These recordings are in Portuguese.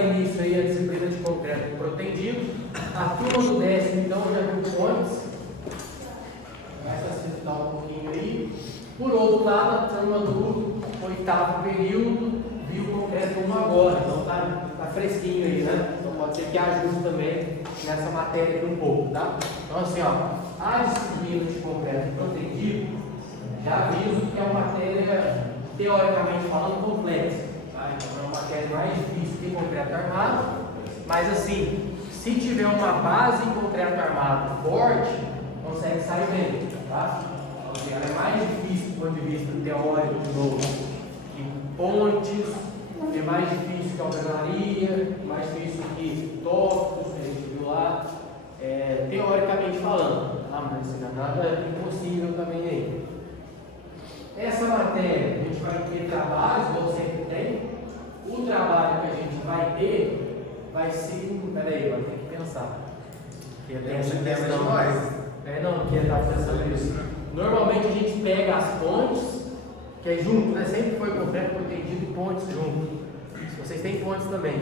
Início aí a disciplina de concreto protendido. A turma do 10º, então, já viu pontes. Vai facilitar um pouquinho aí. Por outro lado, a turma do 8º período viu o concreto 1 agora. Então tá fresquinho aí, né? Então pode ser que ajude também nessa matéria aqui um pouco, tá? Então assim, ó, a disciplina de concreto protendido, já aviso que é uma matéria, teoricamente falando, complexa. Então é uma matéria mais difícil que concreto armado, mas assim, se tiver uma base em concreto armado forte, consegue sair bem, tá? Então, assim, ela é mais difícil do ponto de vista teórico, de novo, que pontes, é mais difícil que alvenaria, mais difícil que tópicos, que a gente viu lá, teoricamente falando, tá? Mas não é nada impossível também aí. Essa matéria, a gente vai ter trabalhos, como sempre tem. O trabalho que a gente vai ter vai ser. Peraí, vai ter que pensar. Porque tem essa questão. Não, porque ele está pensando isso. Normalmente a gente pega as pontes, que é junto, né? Sempre foi concreto protendido e pontes junto. Se vocês têm pontes também,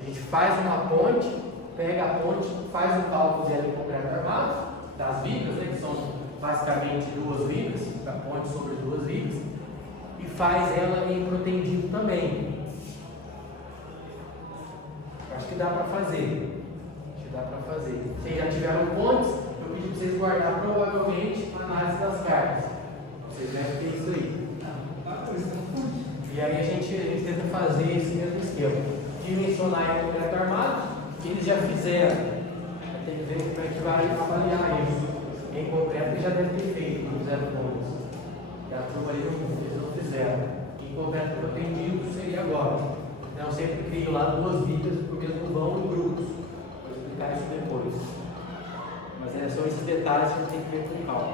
a gente faz uma ponte, pega a ponte, faz um cálculo dela em concreto armado, das vigas, né? Que são basicamente 2 vigas, a ponte sobre 2 vigas, e faz ela em protendido também. Acho que dá para fazer. Vocês já tiveram pontes, eu pedi para vocês guardar provavelmente a análise das cargas. Vocês devem ter isso aí. E aí a gente tenta fazer esse mesmo esquema. Dimensionar em concreto armado, que eles já fizeram. Tem que ver como é que vai avaliar isso. Em concreto eles já devem ter feito, não fizeram pontes. E a turma ali eles não fizeram. Em concreto protendido seria agora. Então eu sempre crio lá 2 vigas por mesmo vão e grupos. Vou explicar isso depois. Mas são esses detalhes que a gente tem que ver com calma.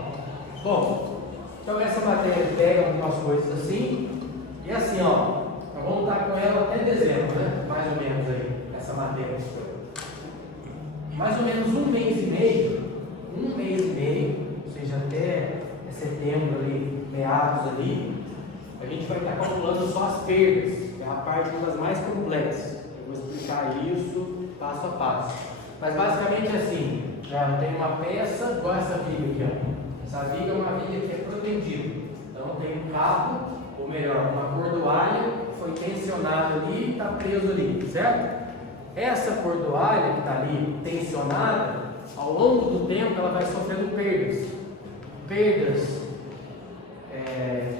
Bom, então essa matéria pega algumas coisas assim. E assim, ó, nós vamos estar com ela até dezembro, né? Mais ou menos aí, essa matéria. Mais ou menos 1 mês e meio, ou seja, até setembro ali, meados ali, a gente vai estar calculando só as perdas, que é a parte uma das mais complexas. Eu vou explicar isso passo a passo. Mas basicamente é assim, já tem uma peça, igual essa viga aqui, ó. Essa viga é uma viga que é protegida. Então tem um cabo, ou melhor, uma cordoalha que foi tensionada ali e está preso ali, certo? Essa cordoalha que está ali tensionada, ao longo do tempo ela vai sofrendo perdas.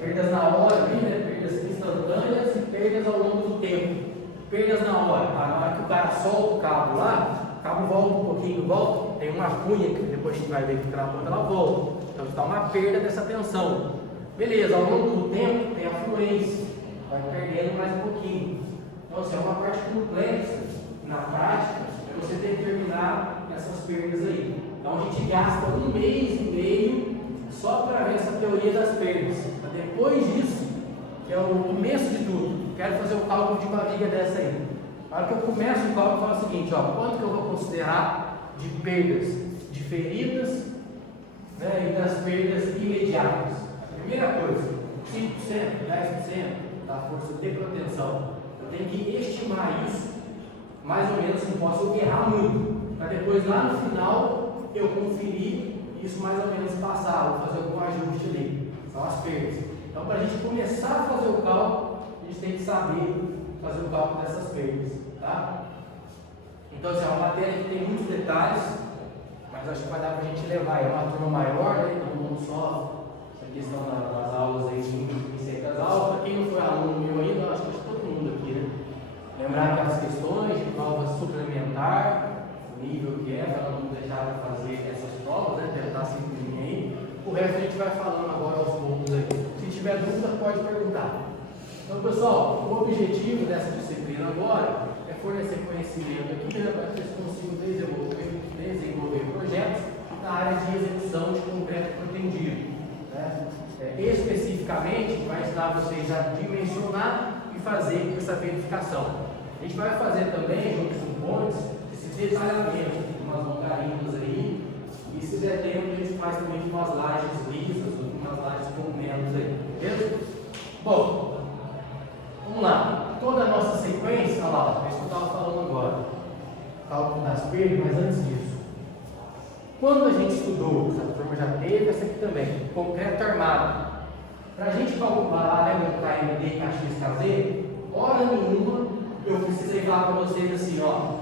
Perdas na hora, né? Perdas instantâneas e perdas ao longo do tempo. Perdas na hora que o cara solta o cabo lá, o cabo volta um pouquinho, tem uma cunha que depois a gente vai ver que na ponta ela volta. Então está uma perda dessa tensão. Beleza, ao longo do tempo tem a fluência, vai perdendo mais um pouquinho. Então, assim, é uma parte complexa na prática, é você determinar essas perdas aí. Então, a gente gasta 1 mês e meio só para ver essa teoria das perdas. Mas depois disso, que é o começo de tudo, quero fazer o cálculo de uma viga dessa aí. Na hora que eu começo o cálculo, eu falo o seguinte, ó, quanto que eu vou considerar de perdas, de feridas, né, e das perdas imediatas. Primeira coisa, 5%, 10% da força de proteção. Eu tenho que estimar isso, mais ou menos, não posso errar muito, para depois lá no final eu conferir isso mais ou menos passar, vou fazer algum ajuste ali. São as perdas. Então, para a gente começar a fazer o cálculo, a gente tem que saber fazer o cálculo dessas perdas, tá? Então, assim, é uma matéria que tem muitos detalhes, mas acho que vai dar para a gente levar. É uma turma maior, né? Então, não só questão das aulas aí, em certas aulas, para quem não foi aluno meu ainda, acho que todo mundo aqui, né? Lembrar aquelas questões de prova suplementar, o nível que é, para não deixar de fazer essas provas, né? Tentar sempre ninguém. O resto a gente vai falando agora aos poucos aí. Se tiver dúvida, pode perguntar. Então, pessoal, o objetivo dessa disciplina agora é fornecer conhecimento aqui, né? Para que vocês consigam desenvolver projetos na área de execução de concreto protendido. Especificamente, vai ensinar vocês a dimensionar e fazer essa verificação. A gente vai fazer também, junto com pontes, esse detalhamento de umas longarinhas aí, e se der tempo, a gente faz também umas lajes lisas, umas lajes com menos aí, beleza? Bom, vamos lá. toda a nossa sequência, olha lá, é isso que eu estava falando agora, cálculo das perdas, mas antes disso, quando a gente estudou, essa turma já teve, essa aqui também, concreto armado, para a gente calcular, lembra do KMD e KXKZ, hora nenhuma eu precisei falar para vocês assim, ó,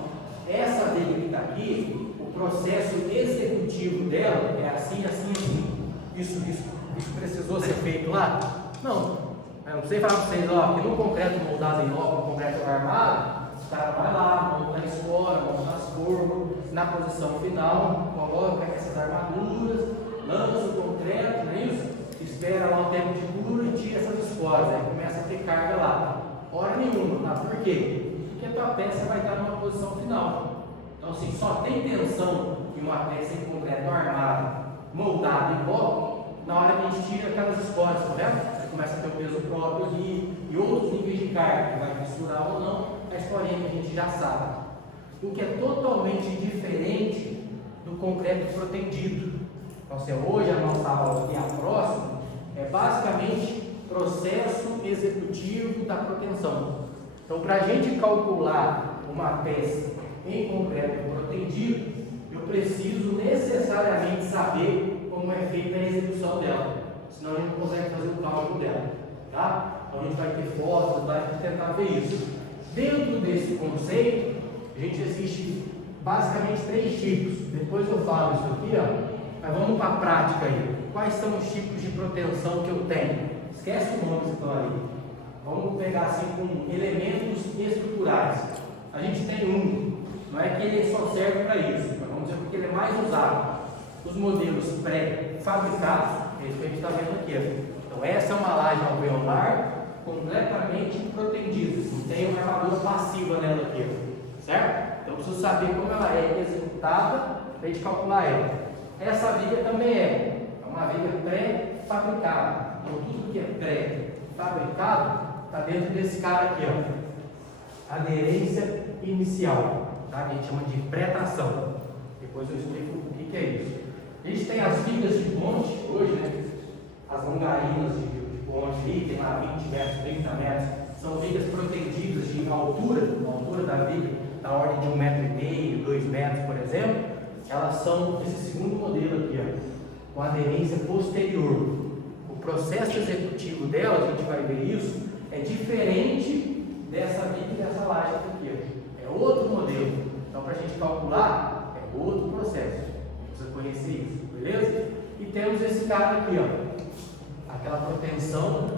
essa viga que está aqui, o processo executivo dela é assim, assim, assim. Isso precisou ser feito lá? Não. Eu não precisei falar para vocês, ó, que no concreto moldado em obra, no concreto armado, o cara vai lá, monta na escola, monta nas formas, na posição final, coloca essas armaduras, lança o concreto, não é isso? Espera lá o tempo de cura e tira essas esporas, aí começa a ter carga lá. Hora nenhuma, tá? Por quê? Porque a tua peça vai estar numa posição final. Então, assim, só tem tensão em uma peça em concreto armado, moldado em bloco, na hora que a gente tira aquelas esporas, correto? Você começa a ter o peso próprio ali e outros níveis de carga, que vai misturar ou não, a historinha que a gente já sabe. O que é totalmente diferente do concreto protendido. Então, assim, hoje a nossa aula e a próxima é basicamente processo executivo da proteção. Então, para a gente calcular uma peça em concreto protendido, eu preciso necessariamente saber como é feita a execução dela, senão a gente não consegue fazer o cálculo dela, tá? Então, a gente vai ter fotos, vai tentar ver isso. Dentro desse conceito, a gente existe basicamente 3 tipos. Depois eu falo isso aqui, ó. Mas vamos para a prática aí. Quais são os tipos de proteção que eu tenho? Esquece o nome que estão ali. Vamos pegar assim com elementos estruturais. A gente tem não é que ele só serve para isso, mas vamos dizer porque ele é mais usado. Os modelos pré-fabricados, é isso que a gente está vendo aqui. Então essa é uma laje alveolar completamente protendida. Tem uma armadura passiva nela aqui, certo? Então eu preciso saber como ela é executada para a gente calcular ela. Essa viga também é uma viga pré-fabricada. Então tudo que é pré-fabricado está dentro desse cara aqui, ó. Aderência inicial, tá? Que a gente chama de pré-tração. Depois eu explico o que é isso. A gente tem as vigas de ponte hoje, né? As longarinas de ponte ali, tem lá 20 metros, 30 metros. São vigas protegidas de altura, a altura da viga, da ordem de 1,5 metro, 2 metros, por exemplo. Elas são esse segundo modelo aqui, ó, com aderência posterior. O processo executivo delas, a gente vai ver isso, é diferente dessa viga e dessa laje aqui, ó. É outro modelo. Então, para a gente calcular, é outro processo. Precisa conhecer isso, beleza? E temos esse cara aqui, ó, aquela proteção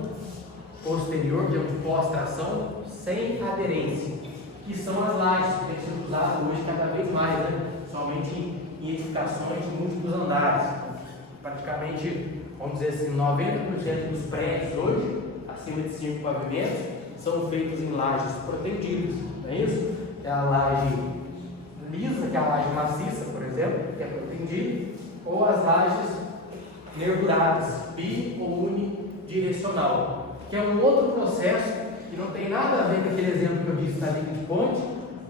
posterior, de pós-tração, sem aderência, que são as lajes que têm sido usadas hoje cada vez mais, né? Somente em edificações de múltiplos andares. Praticamente, vamos dizer assim, 90% dos prédios hoje, acima de 5 pavimentos, são feitos em lajes protegidas, não é isso? É a laje lisa, que é a laje maciça, por exemplo, que é protendida, ou as lajes nervuradas, bi ou unidirecional, que é um outro processo que não tem nada a ver com aquele exemplo que eu disse da linha de ponte,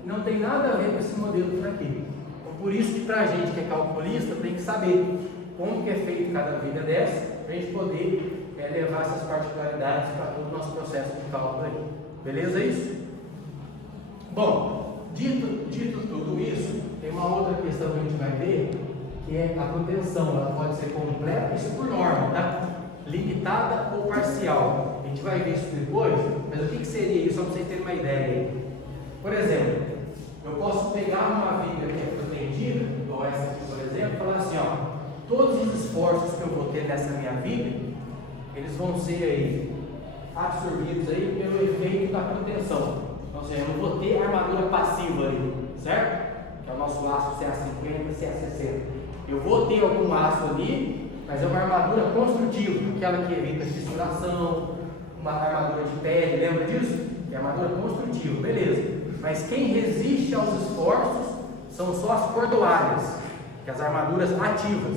não tem nada a ver com esse modelo por aqui. Então, por isso que para a gente que é calculista tem que saber como que é feito cada viga dessa, para a gente poder levar essas particularidades para todo o nosso processo de cálculo aí. Beleza isso? Bom, dito tudo isso, tem uma outra questão que a gente vai ver, que é a proteção. Ela pode ser completa, isso por norma, tá? Limitada ou parcial. A gente vai ver isso depois, mas o que seria isso, só para vocês terem uma ideia aí. Por exemplo, eu posso pegar uma viga que é protegida, igual essa aqui, por exemplo, e falar assim, ó, todos os esforços que eu vou ter nessa minha viga, eles vão ser aí absorvidos aí pelo efeito da proteção. Então, assim, eu não vou ter armadura passiva ali, certo? Que é o nosso aço CA50, CA60. Eu vou ter algum aço ali, mas é uma armadura construtiva, aquela que evita fissuração, uma armadura de pele, lembra disso? É armadura construtiva, beleza. Mas quem resiste aos esforços são só as cordoalhas, que é as armaduras ativas.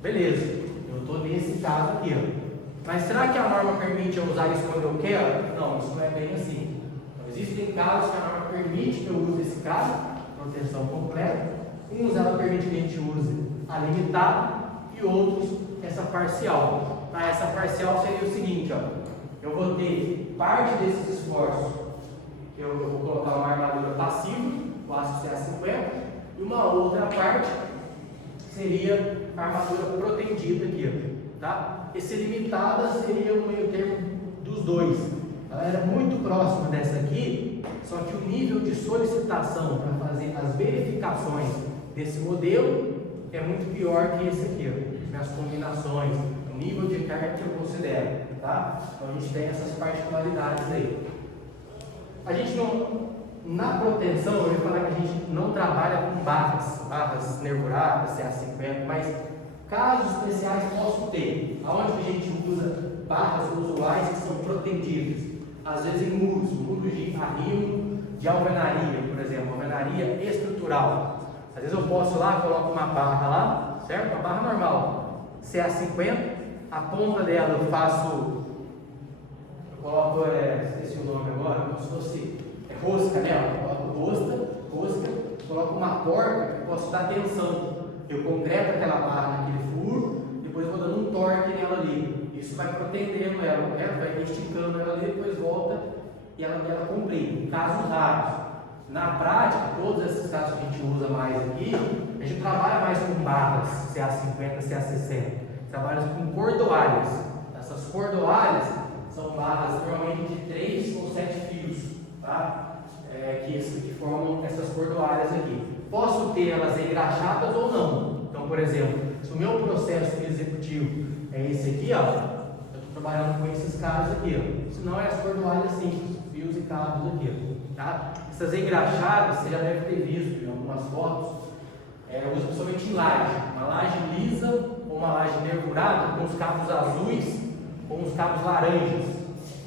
Beleza, eu estou nesse caso aqui, ó. Mas será que a norma permite eu usar isso quando eu quero? Não, isso não é bem assim. Então, existem casos que a norma permite que eu use esse caso, proteção completa. Uns ela permite que a gente use a limitada e outros essa parcial. Essa parcial seria o seguinte, ó, eu vou ter parte desses esforços eu vou colocar uma armadura passiva, o aço CA50, e uma outra parte seria a armadura protendida aqui, tá? Esse limitada seria o meio termo dos dois. Ela era muito próxima dessa aqui, só que o nível de solicitação para fazer as verificações desse modelo é muito pior que esse aqui, as combinações, o nível de carga que eu considero, tá? Então a gente tem essas particularidades aí. A gente não, na proteção, eu ia falar que a gente não trabalha com barras nervuradas, CA50, mas casos especiais posso ter, aonde a gente usa barras usuais que são protendidas, às vezes em muros de arrimo, de alvenaria, por exemplo, alvenaria estrutural. Às vezes eu posso lá, coloco uma barra lá, certo? Uma barra normal, CA50, a ponta dela eu faço, eu coloco, esqueci o nome agora, como se fosse rosca nela, eu coloco rosca, coloco uma porca que eu posso dar tensão. Eu concreto aquela barra naquele furo, depois vou dando um torque nela ali. Isso vai protegendo ela, vai esticando ela ali, depois volta e ela comprime. Casos raros. Na prática, todos esses casos que a gente usa mais aqui, a gente trabalha mais com barras, CA50, CA60. Trabalha com cordoalhas. Essas cordoalhas são barras normalmente de 3 ou 7 fios, tá? Que formam essas cordoalhas aqui. Posso ter elas engraxadas ou não. Então, por exemplo, se o meu processo executivo é esse aqui, ó, eu estou trabalhando com esses cabos aqui, ó. Se não, é as cordoalhas simples, fios e cabos aqui, tá? Essas engraxadas, você já deve ter visto em algumas fotos, usa principalmente em laje, uma laje lisa ou uma laje nervurada com os cabos azuis ou os cabos laranjas.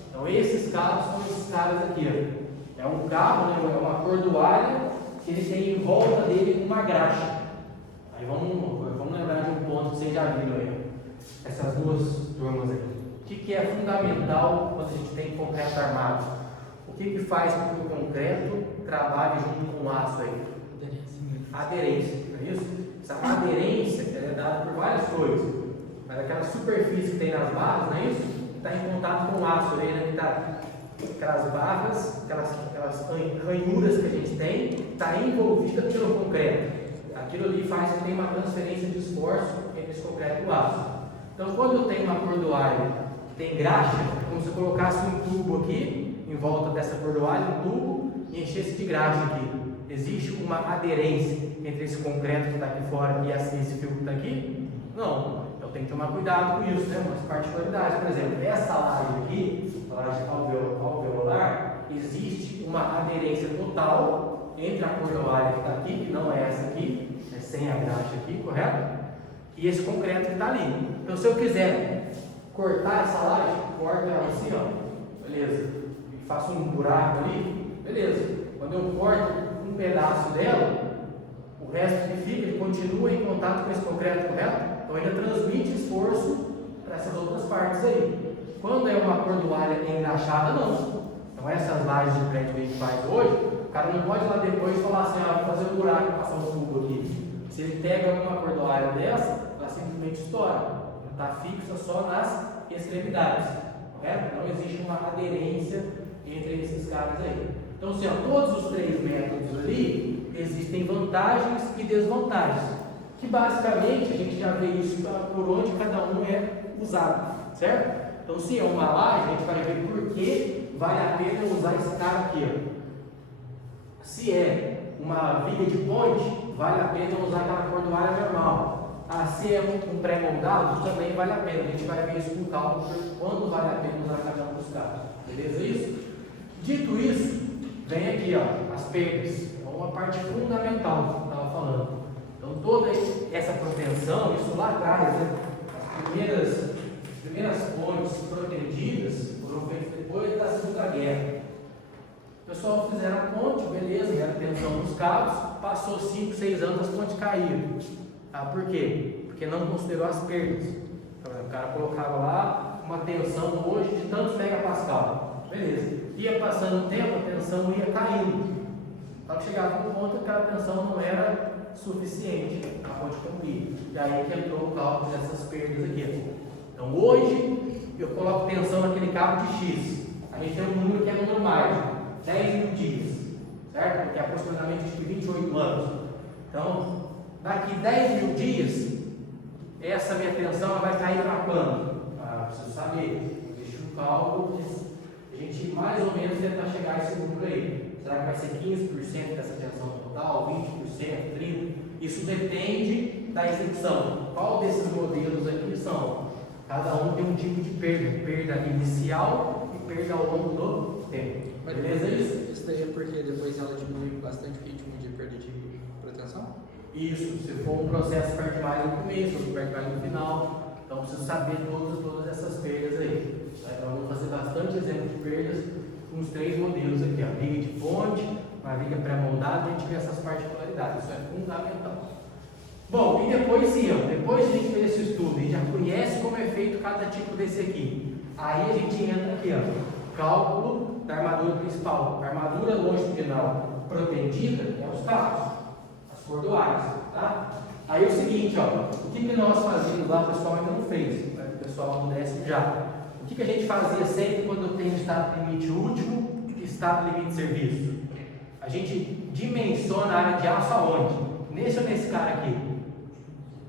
Então, esses cabos são esses caras aqui, ó. É um cabo, né, é uma cordoalha que ele tem em volta dele uma graxa. Aí vamos lembrar de um ponto que vocês já viram aí, essas duas turmas aqui. O que é fundamental quando a gente tem concreto armado? O que faz com que o concreto trabalhe junto com o aço aí? Aderência, não é isso? Essa aderência é dada por várias coisas, mas aquela superfície que tem nas barras, não é isso? Está em contato com o aço aí, né? Que tá, aquelas barras, aquelas ranhuras que a gente tem, está envolvida pelo concreto. Aquilo ali faz que tenha uma transferência de esforço entre esse concreto e o aço. Então, quando eu tenho uma cordoalha que tem graxa, como se eu colocasse um tubo aqui, em volta dessa cordoalha, um tubo, e enchesse de graxa aqui. Existe uma aderência entre esse concreto que está aqui fora e esse fio que está aqui? Não. Então, tem que tomar cuidado com isso, né? Umas particularidades. Por exemplo, essa laje aqui, a laje alveolar, existe uma aderência total entre a cordoalha que está aqui, que não é essa aqui, é sem a graxa aqui, correto? E esse concreto que está ali. Então, se eu quiser cortar essa laje, corto ela assim, ó, beleza, e faço um buraco ali, beleza. Quando eu corto um pedaço dela, o resto que fica, ele continua em contato com esse concreto, correto? Então, ainda transmite esforço para essas outras partes aí. Quando é uma cordoalha engraxada, não. Então, essas lajes de prédio que a gente faz hoje, o cara não pode ir lá depois falar assim, vou fazer um buraco e passar um tubo aqui. Se ele pega uma cordoalha dessa, ela simplesmente estoura. Ela está fixa só nas extremidades, correto? Não existe uma aderência entre esses caras aí. Então, assim, todos os três métodos ali, existem vantagens e desvantagens, que basicamente a gente já vê isso por onde cada um é usado, certo? Então, se é uma laje, a gente vai ver por que vale a pena usar esse cara aqui, ó. Se é uma viga de ponte, vale a pena usar aquela cordoalha normal. Se é um pré-moldado, também vale a pena. A gente vai ver isso com cálculo, quando vale a pena usar cada um dos caras. Beleza isso? Dito isso, vem aqui, ó, as perdas. É uma parte fundamental que eu estava falando. Então, toda essa proteção, isso lá atrás, né? As primeiras pontes protegidas foram feitas depois da Segunda Guerra. O pessoal fizeram a ponte, beleza, era a tensão dos cabos, passou 5, 6 anos, as pontes caíram. Por quê? Porque não considerou as perdas. Então, o cara colocava lá uma tensão hoje de tantos megapascal. Beleza. Ia passando o tempo, a tensão ia caindo. Só que chegava no ponto que aquela tensão não era suficiente, a ponte cumprir. E aí que entrou o cálculo dessas perdas aqui. Então, hoje, eu coloco tensão naquele cabo de X. A gente tem um número que é número mágico. 10 mil dias, certo? Porque é aproximadamente de 28 anos. Então, daqui 10 mil dias, essa minha pensão vai cair para quando? Preciso saber. Existe um cálculo que a gente mais ou menos tenta chegar a esse número aí. Será que vai ser 15% dessa pensão total, 20%, 30%? Isso depende da execução. Qual desses modelos aqui são? Cada um tem um tipo de perda. Perda inicial e perda ao longo do tempo. Beleza isso? Isso daí é porque depois ela diminui bastante o ritmo de perda de proteção? Isso, se for um processo que perde mais no começo, ou perde mais no final. Então preciso saber todas essas perdas aí. Então vamos fazer bastante exemplo de perdas com os 3 modelos aqui, ó. Viga de fonte, uma viga pré-moldada, a gente vê essas particularidades, isso é fundamental. Bom, e depois sim, ó, depois que a gente fez esse estudo, a gente já conhece como é feito cada tipo desse aqui. Aí a gente entra aqui, ó, cálculo da armadura principal. A armadura longitudinal protendida é os cabos, as cordoárias, tá? Aí é o seguinte, ó, o que nós fazíamos lá, o pessoal ainda não fez, mas o pessoal no décimo já. O que a gente fazia sempre quando tem estado limite último e estado limite de serviço? A gente dimensiona a área de aço aonde? Nesse ou nesse cara aqui?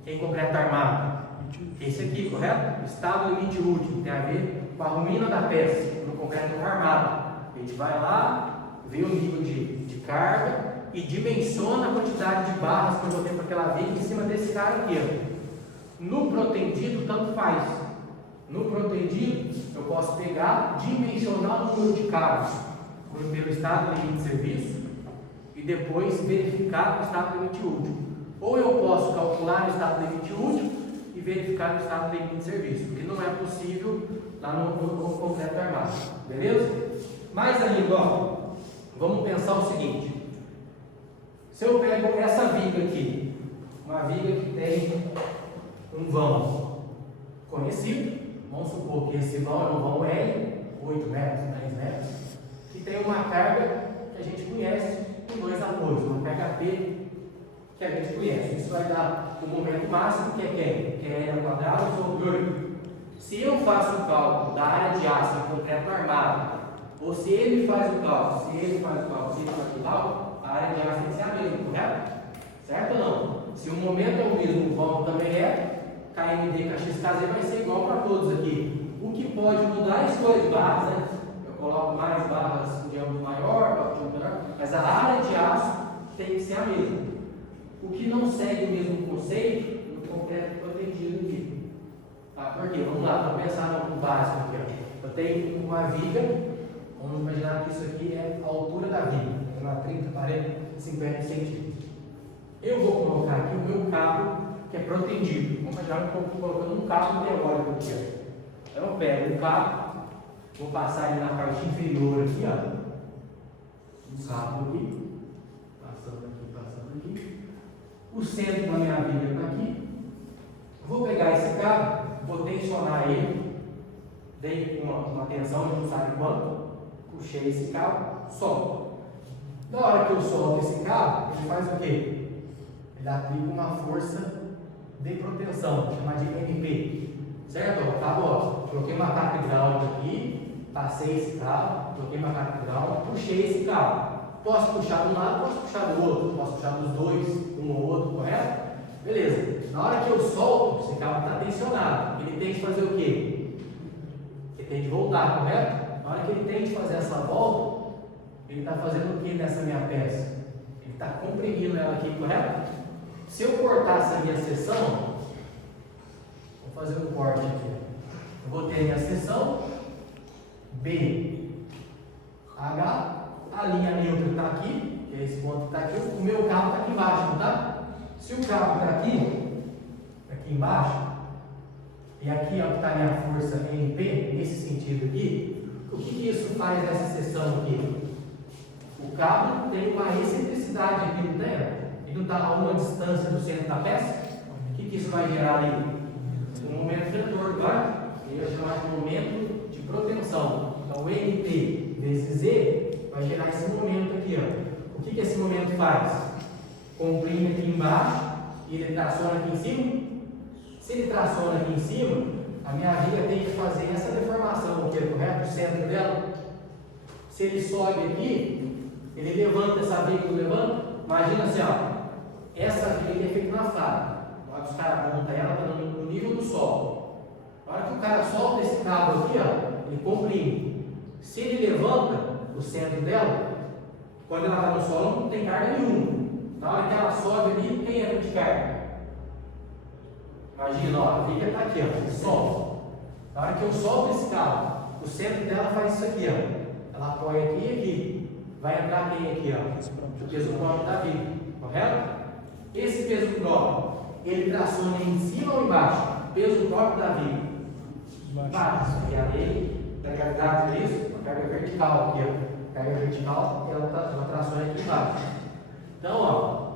Em concreto armado? Esse aqui, correto? Estado limite último, tem a ver com a rumina da peça, no concreto armado. A gente vai lá, vê o nível de carga e dimensiona a quantidade de barras que eu vou ter para aquela viga em cima desse cara aqui. Ó. No protendido, tanto faz. No protendido, eu posso pegar, dimensionar o número de cabos pelo estado limite de serviço e depois verificar o estado limite último. Ou eu posso calcular o estado limite último e verificar o estado limite de serviço, porque não é possível lá no concreto armado. Beleza? Mais ainda, ó, vamos pensar o seguinte. Se eu pego essa viga aqui, uma viga que tem um vão conhecido, vamos supor que esse vão é um vão L, 8 metros, 10 metros, que tem uma carga que a gente conhece com 2 apoios, uma carga P que a gente conhece. Isso vai dar o momento máximo, que é quem? Que é L ao quadrado sobre 8. Se eu faço o cálculo da área de aço em concreto armado, ou se ele faz o cálculo, se ele faz o cálculo, a área de aço tem que ser a mesma, correto? Certo ou não? Se o momento é o mesmo, o vão também é, KMD, KXKZ vai ser igual para todos aqui. O que pode mudar é a escolha de barras, né? Eu coloco mais barras com diâmetro maior, diâmetro menor, mas a área de aço tem que ser a mesma. O que não segue o mesmo conceito no concreto protegido aqui. Tá? Por quê? Vamos lá, vamos pensar no básico aqui. Ó. Eu tenho uma viga, vamos imaginar que isso aqui é a altura da viga. Uma 30, 40, 50 centímetros. Eu vou colocar aqui o meu cabo que é protegido. Vamos imaginar que eu estou colocando um cabo teórico aqui. Ó. Então eu pego o cabo, vou passar ele na parte inferior aqui, ó. Um cabo aqui, passando aqui. O centro da minha viga está aqui. Vou pegar esse cabo, vou tensionar ele, dei uma tensão, a gente não sabe quanto, puxei esse cabo, solto. Na hora que eu solto esse cabo, ele faz o quê? Ele aplica uma força de proteção, chamada de MP. Certo? Tá bom. Coloquei uma carga hidráulica aqui, passei esse cabo, coloquei uma carga hidráulica, puxei esse cabo. Posso puxar de um lado, posso puxar do outro, posso puxar dos dois, um ou outro, correto? Beleza. Na hora que eu solto, esse cabo está tensionado. Ele tem que fazer o quê? Ele tem que voltar, correto? Na hora que ele tem que fazer essa volta, ele está fazendo o que nessa minha peça? Ele está comprimindo ela aqui, correto? Se eu cortar essa minha seção, vou fazer um corte aqui. Eu vou ter a minha seção B, H, a linha neutra está aqui, que é esse ponto que está aqui, o meu cabo está aqui embaixo, não está? Se o cabo está aqui embaixo, e aqui ó, está a minha força NP, nesse sentido aqui, o que isso faz nessa seção aqui? O cabo tem uma excentricidade aqui, não tem? Ele não está a uma distância do centro da peça. O que isso vai gerar ali? Um momento de retorno, vai? Ele vai chamar de momento de proteção. Então, o NP vezes Z vai gerar esse momento aqui. Ó. O que esse momento faz? Comprime aqui embaixo e ele traciona aqui em cima. Se ele traciona aqui em cima, a minha viga tem que fazer essa deformação aqui, correto? O centro dela. Se ele sobe aqui, ele levanta essa viga, não levanta? Imagina assim, ó, essa viga é feita na fábrica. Na hora que os caras montam ela, está no nível do solo. Na hora que o cara solta esse cabo aqui, ó, ele comprime. Se ele levanta o centro dela, quando ela está no solo, não tem carga nenhuma. Na hora que ela sobe ali, tem erro de carga. Imagina, ó, a viga está aqui, ó, solta. Na hora que eu solto esse cabo, o centro dela faz isso aqui, ó. Ela apoia aqui e aqui. Vai entrar quem aqui, ó? O peso próprio da viga, correto? Esse peso próprio, ele traciona em cima ou embaixo? Peso próprio da viga. Embaixo. E a lei da gravidade disso, a carga vertical aqui, ó. A carga vertical, ela traciona aqui embaixo. Então, ó,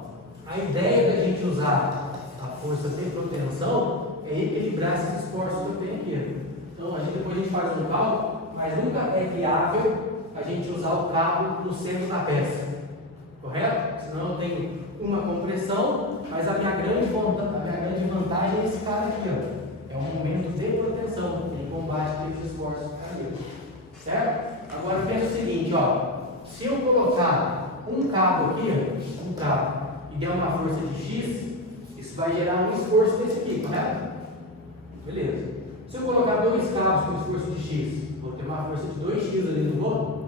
a ideia da gente usar a força de propensão é equilibrar esses esforços que eu tenho aqui. Então, depois a gente faz um cálculo, mas nunca é viável a gente usar o cabo no centro da peça, correto? Senão eu tenho uma compressão, mas a minha grande vantagem é esse cara aqui, ó. É um momento de proteção, ele combate aqueles esforços ali, certo? Agora pensa o seguinte, ó, se eu colocar um cabo aqui, e der uma força de X, isso vai gerar um esforço desse aqui, correto? Beleza. Se eu colocar dois cabos com esforço de X, vou ter uma força de 2x ali no lobo,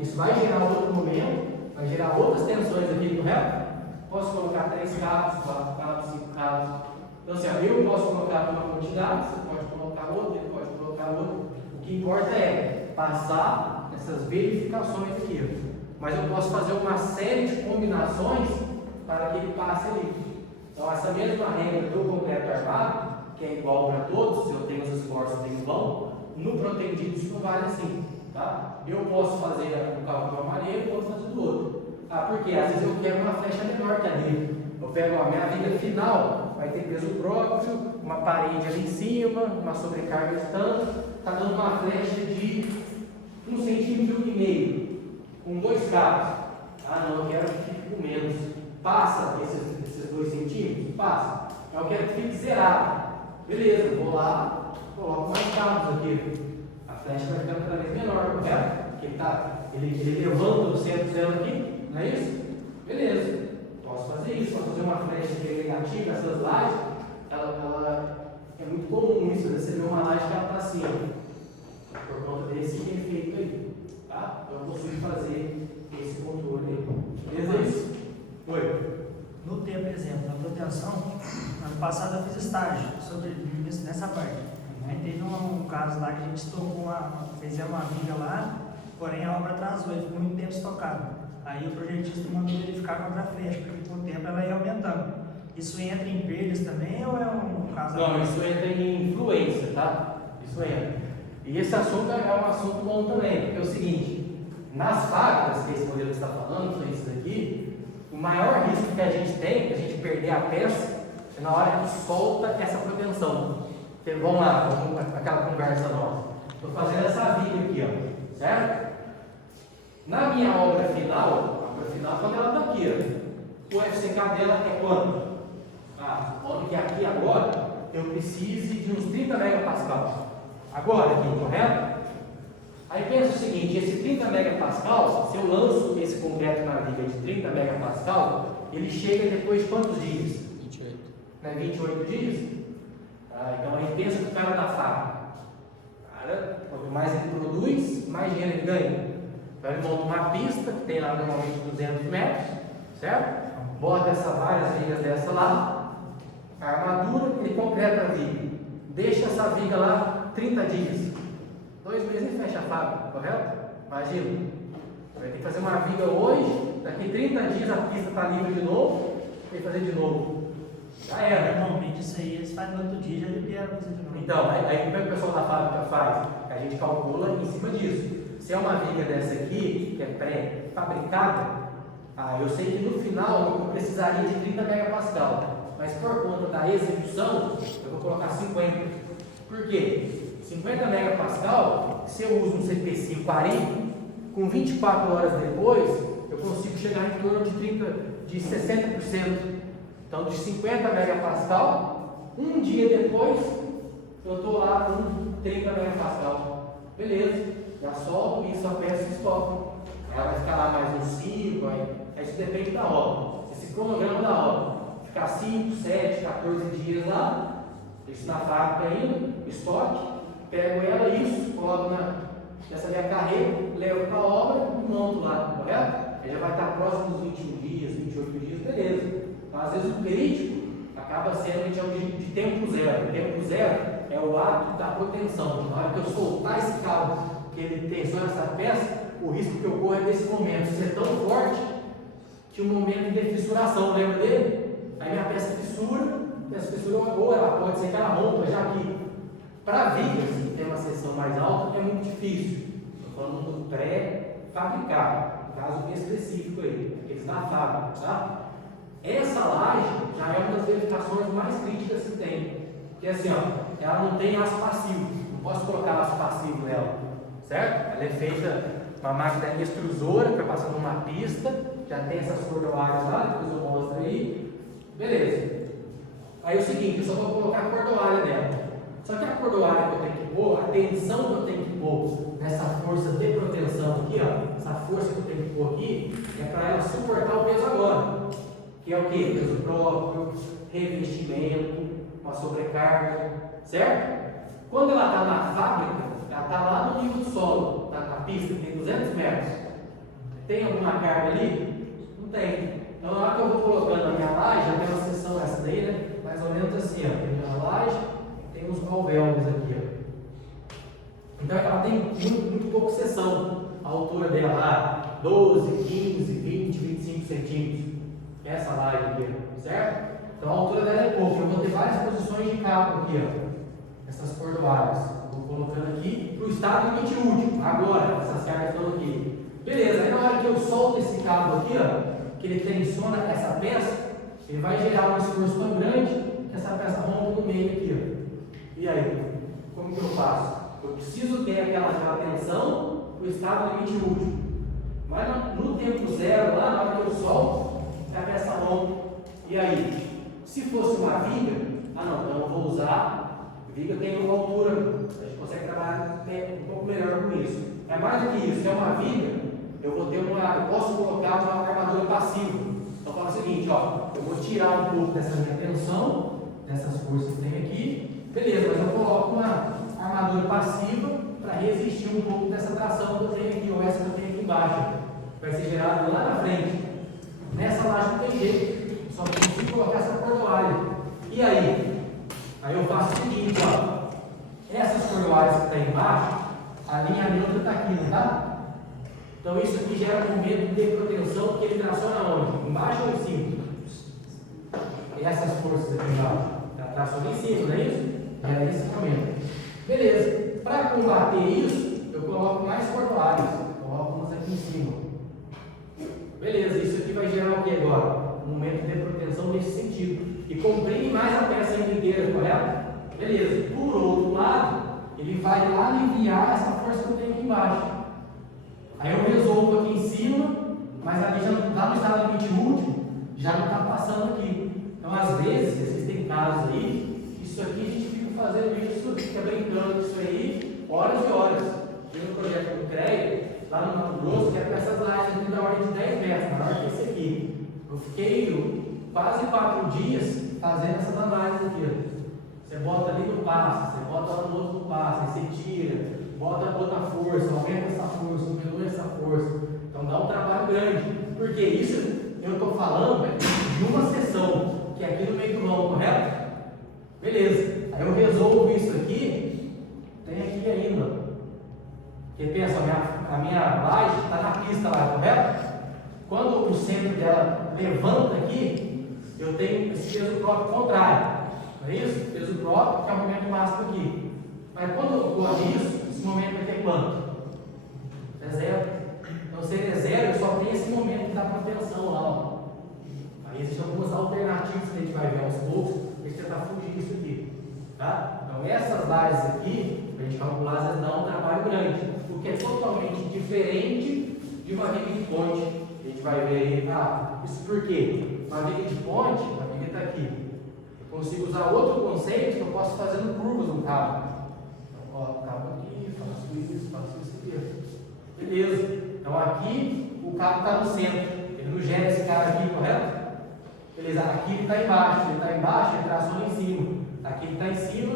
isso vai gerar outro momento, vai gerar outras tensões aqui, correto? Posso colocar 3 cabos, 4 cabos, 5 cabos. Então, assim, eu posso colocar uma quantidade, você pode colocar outra, ele pode colocar outra. O que importa é passar essas verificações aqui. Mas eu posso fazer uma série de combinações para que ele passe ali. Então, essa mesma regra do concreto armado, que é igual para todos, se eu tenho os esforços em vão, no protendido isso não vale assim. Tá? Eu posso fazer o cálculo do aparelho, posso fazer do outro. Porque às vezes eu quero uma flecha menor que a dele. Eu pego a minha viga final, vai ter peso próprio, uma parede ali em cima, uma sobrecarga estándar, está dando uma flecha de 1,5 cm, com 2 cabos. Não, eu quero que fique com menos. Passa esses 2 centímetros? Passa. Eu quero que fique zerado. Beleza, vou lá, coloco mais cabos aqui. A flecha vai ficando cada vez menor, correto? Porque ele levanta o centro dela aqui, não é isso? Beleza, posso fazer isso, posso fazer uma flecha que é negativa, essas lajes, ela é muito comum isso, você vê uma laje que ela está acima, por conta desse efeito aí, tá? Então eu consigo fazer esse controle aí. Beleza isso? Oi? No tempo, exemplo, na proteção, ano passado eu fiz estágio nessa parte. Aí teve um caso lá que a gente estocou, fizemos uma viga lá, porém a obra atrasou, ele ficou muito tempo estocado. Aí o projetista mandou verificar contra a flecha, porque com o tempo ela ia aumentando. Isso entra em perdas também ou é um caso? Não, isso entra em influência, tá? Isso entra. E esse assunto é um assunto bom também, porque é o seguinte, nas fábricas, que esse modelo está falando, que é isso daqui, o maior risco que a gente tem é a gente perder a peça é na hora que solta essa propensão. Vamos lá, aquela conversa nossa. Estou fazendo essa viga aqui, ó, certo? Na minha obra final, quando ela está aqui, ó, o FCK dela é quanto? Supondo que aqui agora eu precise de uns 30 megapascals. Agora aqui, correto? Aí pensa o seguinte, esse 30 megapascals, se eu lanço esse concreto na viga de 30 megapascals, ele chega depois de quantos dias? 28. Não é 28 dias? Então a gente pensa que o cara da fábrica. Quanto mais ele produz, mais dinheiro ele ganha. Então ele monta uma pista que tem lá normalmente 200 metros, certo? Bota várias vigas dessa lá, a armadura, ele concreta a viga. Deixa essa viga lá 30 dias. 2 meses ele fecha a fábrica, correto? Imagina. Vai ter que fazer uma viga hoje, daqui 30 dias a pista está livre de novo, tem que fazer de novo. Já era. Normalmente isso aí eles fazem no outro dia, já liberam fazer de novo. Então, aí como é que o pessoal da fábrica faz? A gente calcula em cima disso. Se é uma viga dessa aqui, que é pré-fabricada, eu sei que no final eu precisaria de 30 megapascal, mas por conta da execução, eu vou colocar 50. Por quê? 50 megapascal, se eu uso um CP5 40, com 24 horas depois, eu consigo chegar em torno de 60%. Então, de 50 megapascal, um dia depois, eu estou lá com 30 megapascal. Beleza. já solto e isso a peça estopa. Ela vai ficar lá mais uns 5, aí isso depende da obra. Esse cronograma da obra, ficar 5, 7, 14 dias lá, isso na fábrica ainda, estoque, pego ela, isso, coloco nessa minha carreta, levo para a obra e monto lá, correto? Aí já vai estar próximo dos 21 dias, 28 dias, beleza. Então, às vezes, o crítico acaba sendo, a gente chama de tempo zero. O tempo zero é o ato da proteção. Na hora que eu soltar esse cabo, que ele tensiona essa peça, o risco que ocorre é desse momento ser tão forte que o momento de fissuração, lembra dele? Aí minha peça fissura, ou ela pode ser que ela rompa, já que para vigas, que tem uma seção mais alta, é muito difícil. Estou falando do pré-fabricado. Caso específico aí, aqueles da fábrica, tá? Essa laje já é uma das verificações mais críticas que tem, porque assim, ó, ela não tem aço passivo, não posso colocar aço passivo nela, certo? Ela é feita uma máquina extrusora que vai passando uma pista, já tem essas cordoalhas lá, depois eu mostro aí, beleza. Aí é o seguinte, eu só vou colocar a cordoalha nela. Só que a cordoalha que eu tenho que pôr, a tensão que eu tenho que pôr nessa força de proteção aqui, ó, essa força que eu tenho que pôr aqui, é para ela suportar o peso agora. Que é o que? Peso próprio, revestimento, uma sobrecarga, certo? Quando ela está na fábrica, ela está lá no nível do solo, está na pista, tem 200 metros. Tem alguma carga ali? Não tem. Então, na hora que eu vou colocando a minha laje, já tem uma seção essa daí, né? Mais ou menos assim, ó, tem a minha laje, tem os alvéolos aqui, ó. Então ela tem muito pouca seção. A altura dela lá, 12, 15, 20, 25 centímetros. Essa laje aqui, certo? Então a altura dela é pouca. Eu vou ter várias posições de cabo aqui, ó. Essas cordoalhas. Eu vou colocando aqui para o estado limite último. Agora, essas cargas estão aqui. Beleza, aí na hora que eu solto esse cabo aqui, ó, que ele tensiona essa peça, ele vai gerar um esforço tão grande que essa peça rompe no meio aqui, ó. E aí, como que eu faço? Eu preciso ter aquela tensão para o estado limite último. Mas no tempo zero, lá na hora que eu solto, a peça rompe. E aí? Se fosse uma viga, então eu vou usar. Viga tem uma altura, a gente consegue trabalhar um pouco melhor com isso. É mais do que isso, se é uma viga, eu posso colocar uma armadura passiva. Então fala o seguinte, ó, eu vou tirar um pouco dessa minha tensão, dessas forças que tem aqui, beleza, mas eu coloco uma armadura passiva para resistir um pouco dessa tração que eu tenho aqui, ou essa que eu tenho aqui embaixo. Vai ser gerado lá na frente. Nessa laje não tem jeito, só preciso colocar essa cordoalha. E aí? Aí eu faço o seguinte, ó. Essas cordoalhas que estão embaixo, a linha neutra está aqui, não tá? Então isso aqui gera um momento de proteção que ele traciona onde? Embaixo ou em cima? E essas forças aqui embaixo, ela traciona em cima, não é isso? Gera esse momento. Beleza. Para combater isso, eu coloco mais cordoalhas. Coloco umas aqui em cima. Beleza, isso aqui vai gerar o que agora? Um momento de proteção nesse sentido. E comprime mais a peça inteira, correto? Beleza. Por outro lado, ele vai aliviar essa força que eu tenho aqui embaixo. Aí eu resolvo aqui em cima, mas ali já lá no estado limite último, já não está passando aqui. Então, às vezes, existem casos aí, isso aqui a gente fica fazendo isso, fica brincando isso aí, horas e horas. Tem um projeto do CREA, lá no Mato Grosso, que é com essas lajes aqui da ordem de 10 metros, maior que esse aqui. Eu fiquei quase 4 dias fazendo essas análises aqui. Você bota ali no passo, você bota lá no outro passo, aí você tira, bota outra força, aumenta essa força, diminui essa força. Então dá um trabalho grande. Porque isso eu estou falando de uma sessão, que é aqui no meio do vão, correto? Beleza. Aí eu resolvo isso aqui, tem aqui ainda. Porque pensa, a minha laje está na pista lá, correto? Quando o centro dela levanta aqui, eu tenho esse peso próprio contrário. Não é isso? Peso próprio, que é o momento máximo aqui. Mas quando eu estou nisso, esse momento aqui é quanto? É zero. Então, se ele é zero, eu só tenho esse momento que dá proteção lá. Ó. Aí existem algumas alternativas que a gente vai ver aos poucos para tentar fugir disso aqui. Tá? Então, essas lajes aqui, para a gente calcular, às vezes dá um trabalho grande, porque é totalmente diferente de uma viga de ponte. A gente vai ver aí, isso por quê? Uma viga de ponte, a viga está aqui. Eu consigo usar outro conceito que eu posso fazendo curvas no cabo. Então, coloco o cabo aqui, faço isso aqui. aqui, ó. Beleza. Então aqui o cabo está no centro. Ele não gera esse cara aqui, correto? Beleza. Aqui ele está embaixo. Ele está embaixo, ele traciona em cima. Aqui ele está em cima,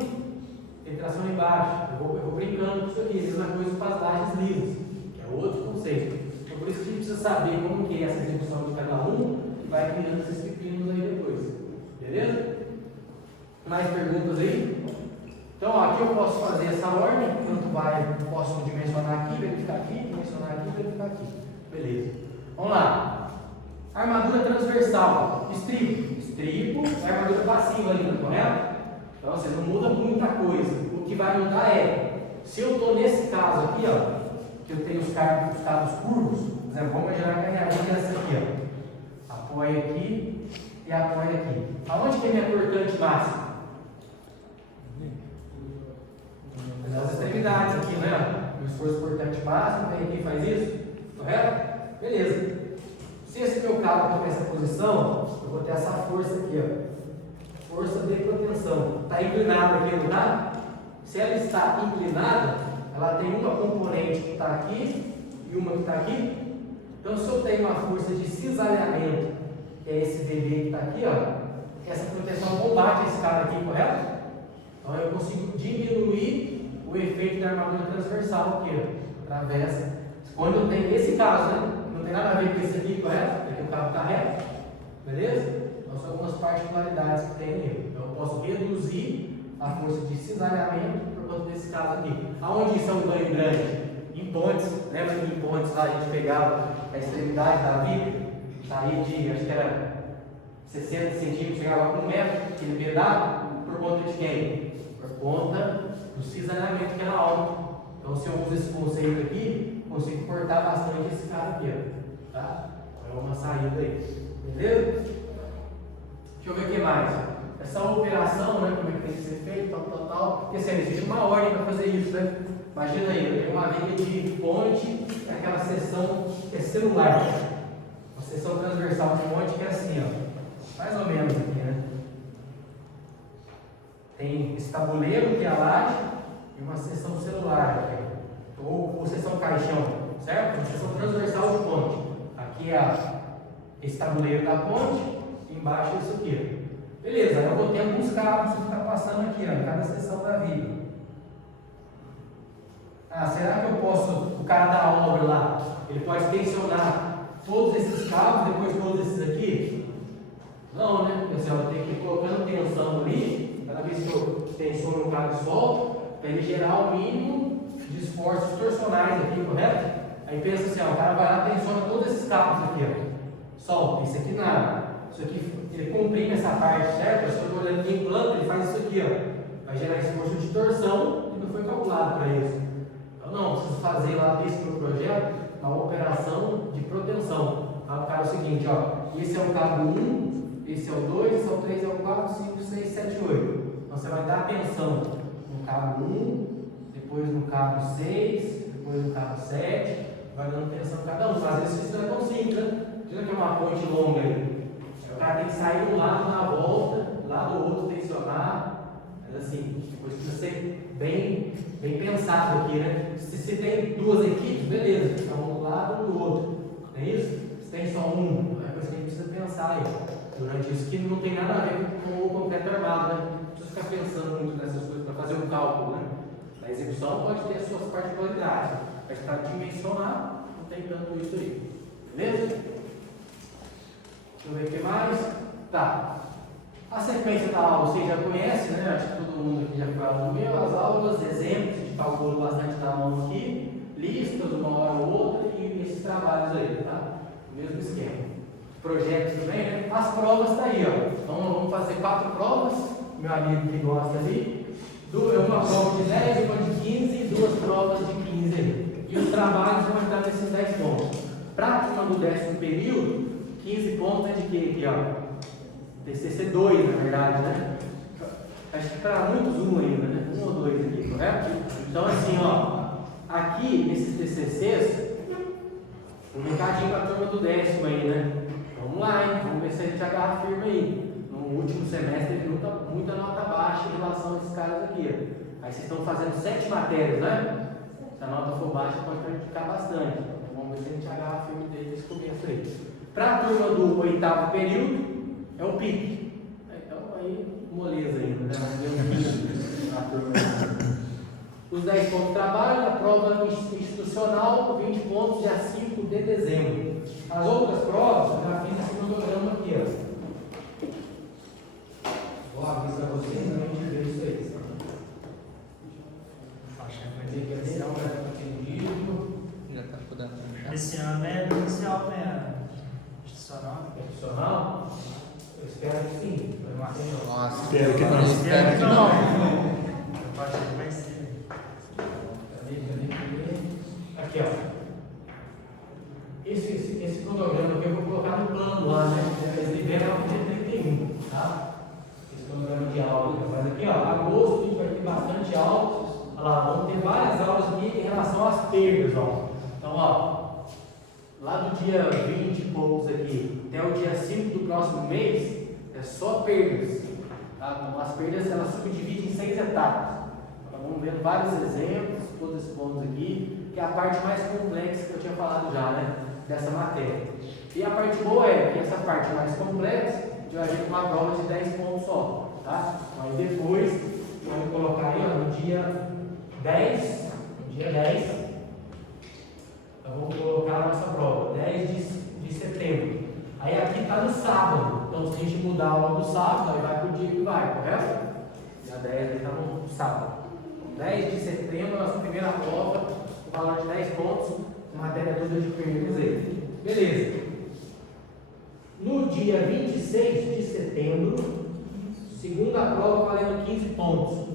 ele traciona embaixo. Eu vou brincando com isso aqui. Mesma coisa para as lajes lisas, que é outro conceito. Então por isso que a gente precisa saber como que é essa execução de cada um e vai criando esses pepinos aí depois. Beleza? Mais perguntas aí? Então, ó, aqui eu posso fazer essa ordem, tanto vai, posso dimensionar aqui, verificar aqui, dimensionar aqui, verificar aqui. Beleza. Vamos lá. Armadura transversal, estripo, é armadura passiva ainda, correto? Então, você não muda muita coisa. O que vai mudar é, se eu estou nesse caso aqui, ó, que eu tenho os cabos curvos, por exemplo, vamos imaginar que a minha linha é essa aqui, ó. Apoia aqui e apoia aqui. Aonde que é minha cortante máxima? Nas extremidades aqui, né? O esforço cortante máximo, vem aqui e faz isso, correto? Beleza. Se esse meu cabo está nessa posição, eu vou ter essa força aqui, ó. Força de proteção. Está inclinada aqui, não está? Se ela está inclinada, ela tem uma componente que está aqui e uma que está aqui. Então, se eu tenho uma força de cisalhamento, que é esse DB que está aqui, ó, essa proteção combate esse cara aqui, correto? Então, eu consigo diminuir o efeito da armadura transversal aqui, ó, atravessa. Quando eu tenho esse caso, né? Não tem nada a ver com esse aqui, correto? Porque o cabo está reto, beleza? Então são algumas particularidades que tem aí. Então eu posso reduzir a força de cisalhamento por conta desse caso aqui. Aonde isso é um ganho grande? Em pontes, lembra que em pontes lá a gente pegava a extremidade da viga, saía de, acho que era 60 centímetros, chegava com 1 metro, aquele pedaço, por conta de quem? Por conta do cisalhamento que era alto. Então, se eu uso esse conceito aqui, consigo cortar bastante esse cara aqui, ó, tá? É uma saída aí, beleza? Deixa eu ver o que mais. Essa operação, né, como é que tem que ser feito, tal. Porque assim, existe uma ordem para fazer isso, né? Imagina aí, eu tenho uma linha de ponte, é aquela seção que é celular, uma seção transversal de ponte que é assim, ó, mais ou menos aqui, né? Tem esse tabuleiro que é a laje e uma seção celular aqui, ou seção caixão, certo? Uma seção transversal de ponte. Aqui é esse tabuleiro da ponte e embaixo é isso aqui. Beleza, eu vou ter alguns cabos que estão passando aqui, ó, em cada seção da viga. Ah, será que eu posso, o cara da obra lá, ele pode tensionar todos esses cabos, depois todos esses aqui? Não, né? Assim, eu tenho que ir colocando tensão ali, cada vez que eu tensiono um cabo e solto, para ele gerar o mínimo de esforços torsionais aqui, correto? Aí pensa assim, ó, o cara vai lá e tensiona todos esses cabos aqui, ó. Solta, isso aqui nada. Isso aqui, ele comprime essa parte, certo? Se eu estou olhando em planta, ele faz isso aqui, ó. Vai gerar esforço de torção que não foi calculado para isso. Então, não, preciso fazer lá desse meu projeto uma operação de proteção. Tá? O cara é o seguinte, ó, esse é o cabo 1, esse é o 2, esse é o 3, é o 4, 5, 6, 7, 8. Então você vai dar tensão no cabo 1, depois no cabo 6, depois no cabo 7, vai dando tensão em cada um. Às vezes isso não é tão simples, né? Imagina que é uma ponte longa aí. O cara tem que sair de um lado na volta, lá do outro tensionar. Mas assim, depois precisa ser bem pensado aqui, né? Se tem duas equipes, beleza, fica um do lado e do outro. Não é isso? Se tem só um, é coisa que a gente precisa pensar aí. Durante isso que não tem nada a ver com o concreto armado, né? Não precisa ficar pensando muito nessas coisas para fazer um cálculo, né? A execução pode ter as suas particularidades, mas para dimensionar, não tem tanto isso aí. Beleza? Deixa eu ver o que mais. Tá. A sequência da aula você já conhece, né? Acho que todo mundo aqui já foi aluno meu. As aulas, exemplos, a gente calculou bastante na mão aqui, listas, uma hora ou outra, e esses trabalhos aí, tá? O mesmo esquema. Projetos também, né? As provas tá aí, ó. Então vamos fazer 4 provas, meu amigo que gosta ali. Uma prova de 10, uma de 15 e 2 provas de 15 aí. E os trabalhos vão entrar nesses 10 pontos. Para a turma do 10º período, 15 pontos é de quê aqui, ó? TCC 2, na verdade, né? Acho que para muitos 1 ainda, né? 1 ou 2 aqui, correto? Então, assim, ó, aqui nesses TCCs, um recadinho para a turma do 10º aí, né? Vamos lá, hein? Vamos ver se a gente agarra firme aí. No último semestre, teve muita nota baixa em relação a esses caras aqui. Ó. Aí vocês estão fazendo 7 matérias, né? Se a nota for baixa, pode prejudicar bastante. Então, vamos ver se a gente agarra firme desde esse começo aí. Para a turma do 8º período, é o PIC. Então, aí, moleza ainda, né? A turma. Os 10 pontos de trabalho, a prova institucional, 20 pontos, dia 5 de dezembro. As outras provas, eu já fiz esse cronograma aqui, ó. Vou abrir para vocês, para a gente ver isso aí. Esse ano já está atendido. Já está podendo achar. Esse ano é presencial, né? Institucional. Institucional? Eu espero que sim. Nossa, Espero que não. Espero que não. Eu acho que vai ser. Aqui, ó. Esse cronograma aqui eu vou colocar no plano lá, né? Eles liberam no dia 31, tá? Esse cronograma de aula. Mas aqui, ó, agosto a gente vai ter bastante aula. Olha lá, vamos ter várias aulas aqui em relação às perdas, ó. Então, ó, lá do dia 20 e poucos aqui até o dia 5 do próximo mês, é só perdas. Tá? Então, as perdas elas subdividem em 6 etapas. Então, vamos ver vários exemplos, todos esses pontos aqui, que é a parte mais complexa que eu tinha falado já, né? Dessa matéria. E a parte boa é que essa parte mais complexa, a gente vai ver com uma prova de 10 pontos só. Tá? Aí depois, vamos colocar aí, ó, no dia 10, então vamos colocar a nossa prova, 10 de setembro. Aí aqui está no sábado, então se a gente mudar a aula do sábado, aí vai para o dia que vai, correto? Dia 10 está no sábado. 10 de setembro, nossa primeira prova, o valor de 10 pontos, matéria toda de perdas aí. Beleza. No dia 26 de setembro, segunda prova valendo 15 pontos.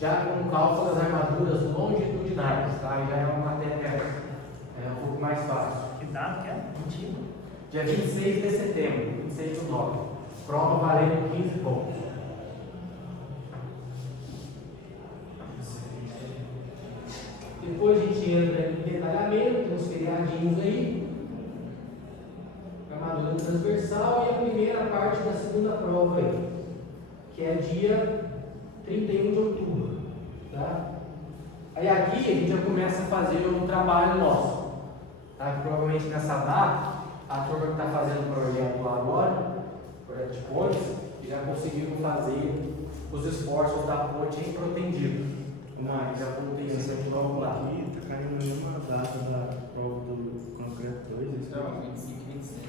Já com o cálculo das armaduras longitudinais, tá? Aí já é uma matéria um pouco mais fácil. Que data que é? Mentira. Dia 26 de setembro, 26 do 9. Prova valendo 15 pontos. Depois a gente entra em detalhamento, tem uns feriadinhos aí. Armadura transversal e a primeira parte da segunda prova aí, que é dia 31 de outubro, tá? Aí aqui a gente já começa a fazer um trabalho nosso, tá? Provavelmente nessa data, a turma que está fazendo o projeto lá agora, projeto de pontes, já conseguiram fazer os esforços da ponte em Protendido. Mas já voltei esse aqui logo lá. Aqui está caindo na mesma data da prova do concreto 2. Não, 25 e 26.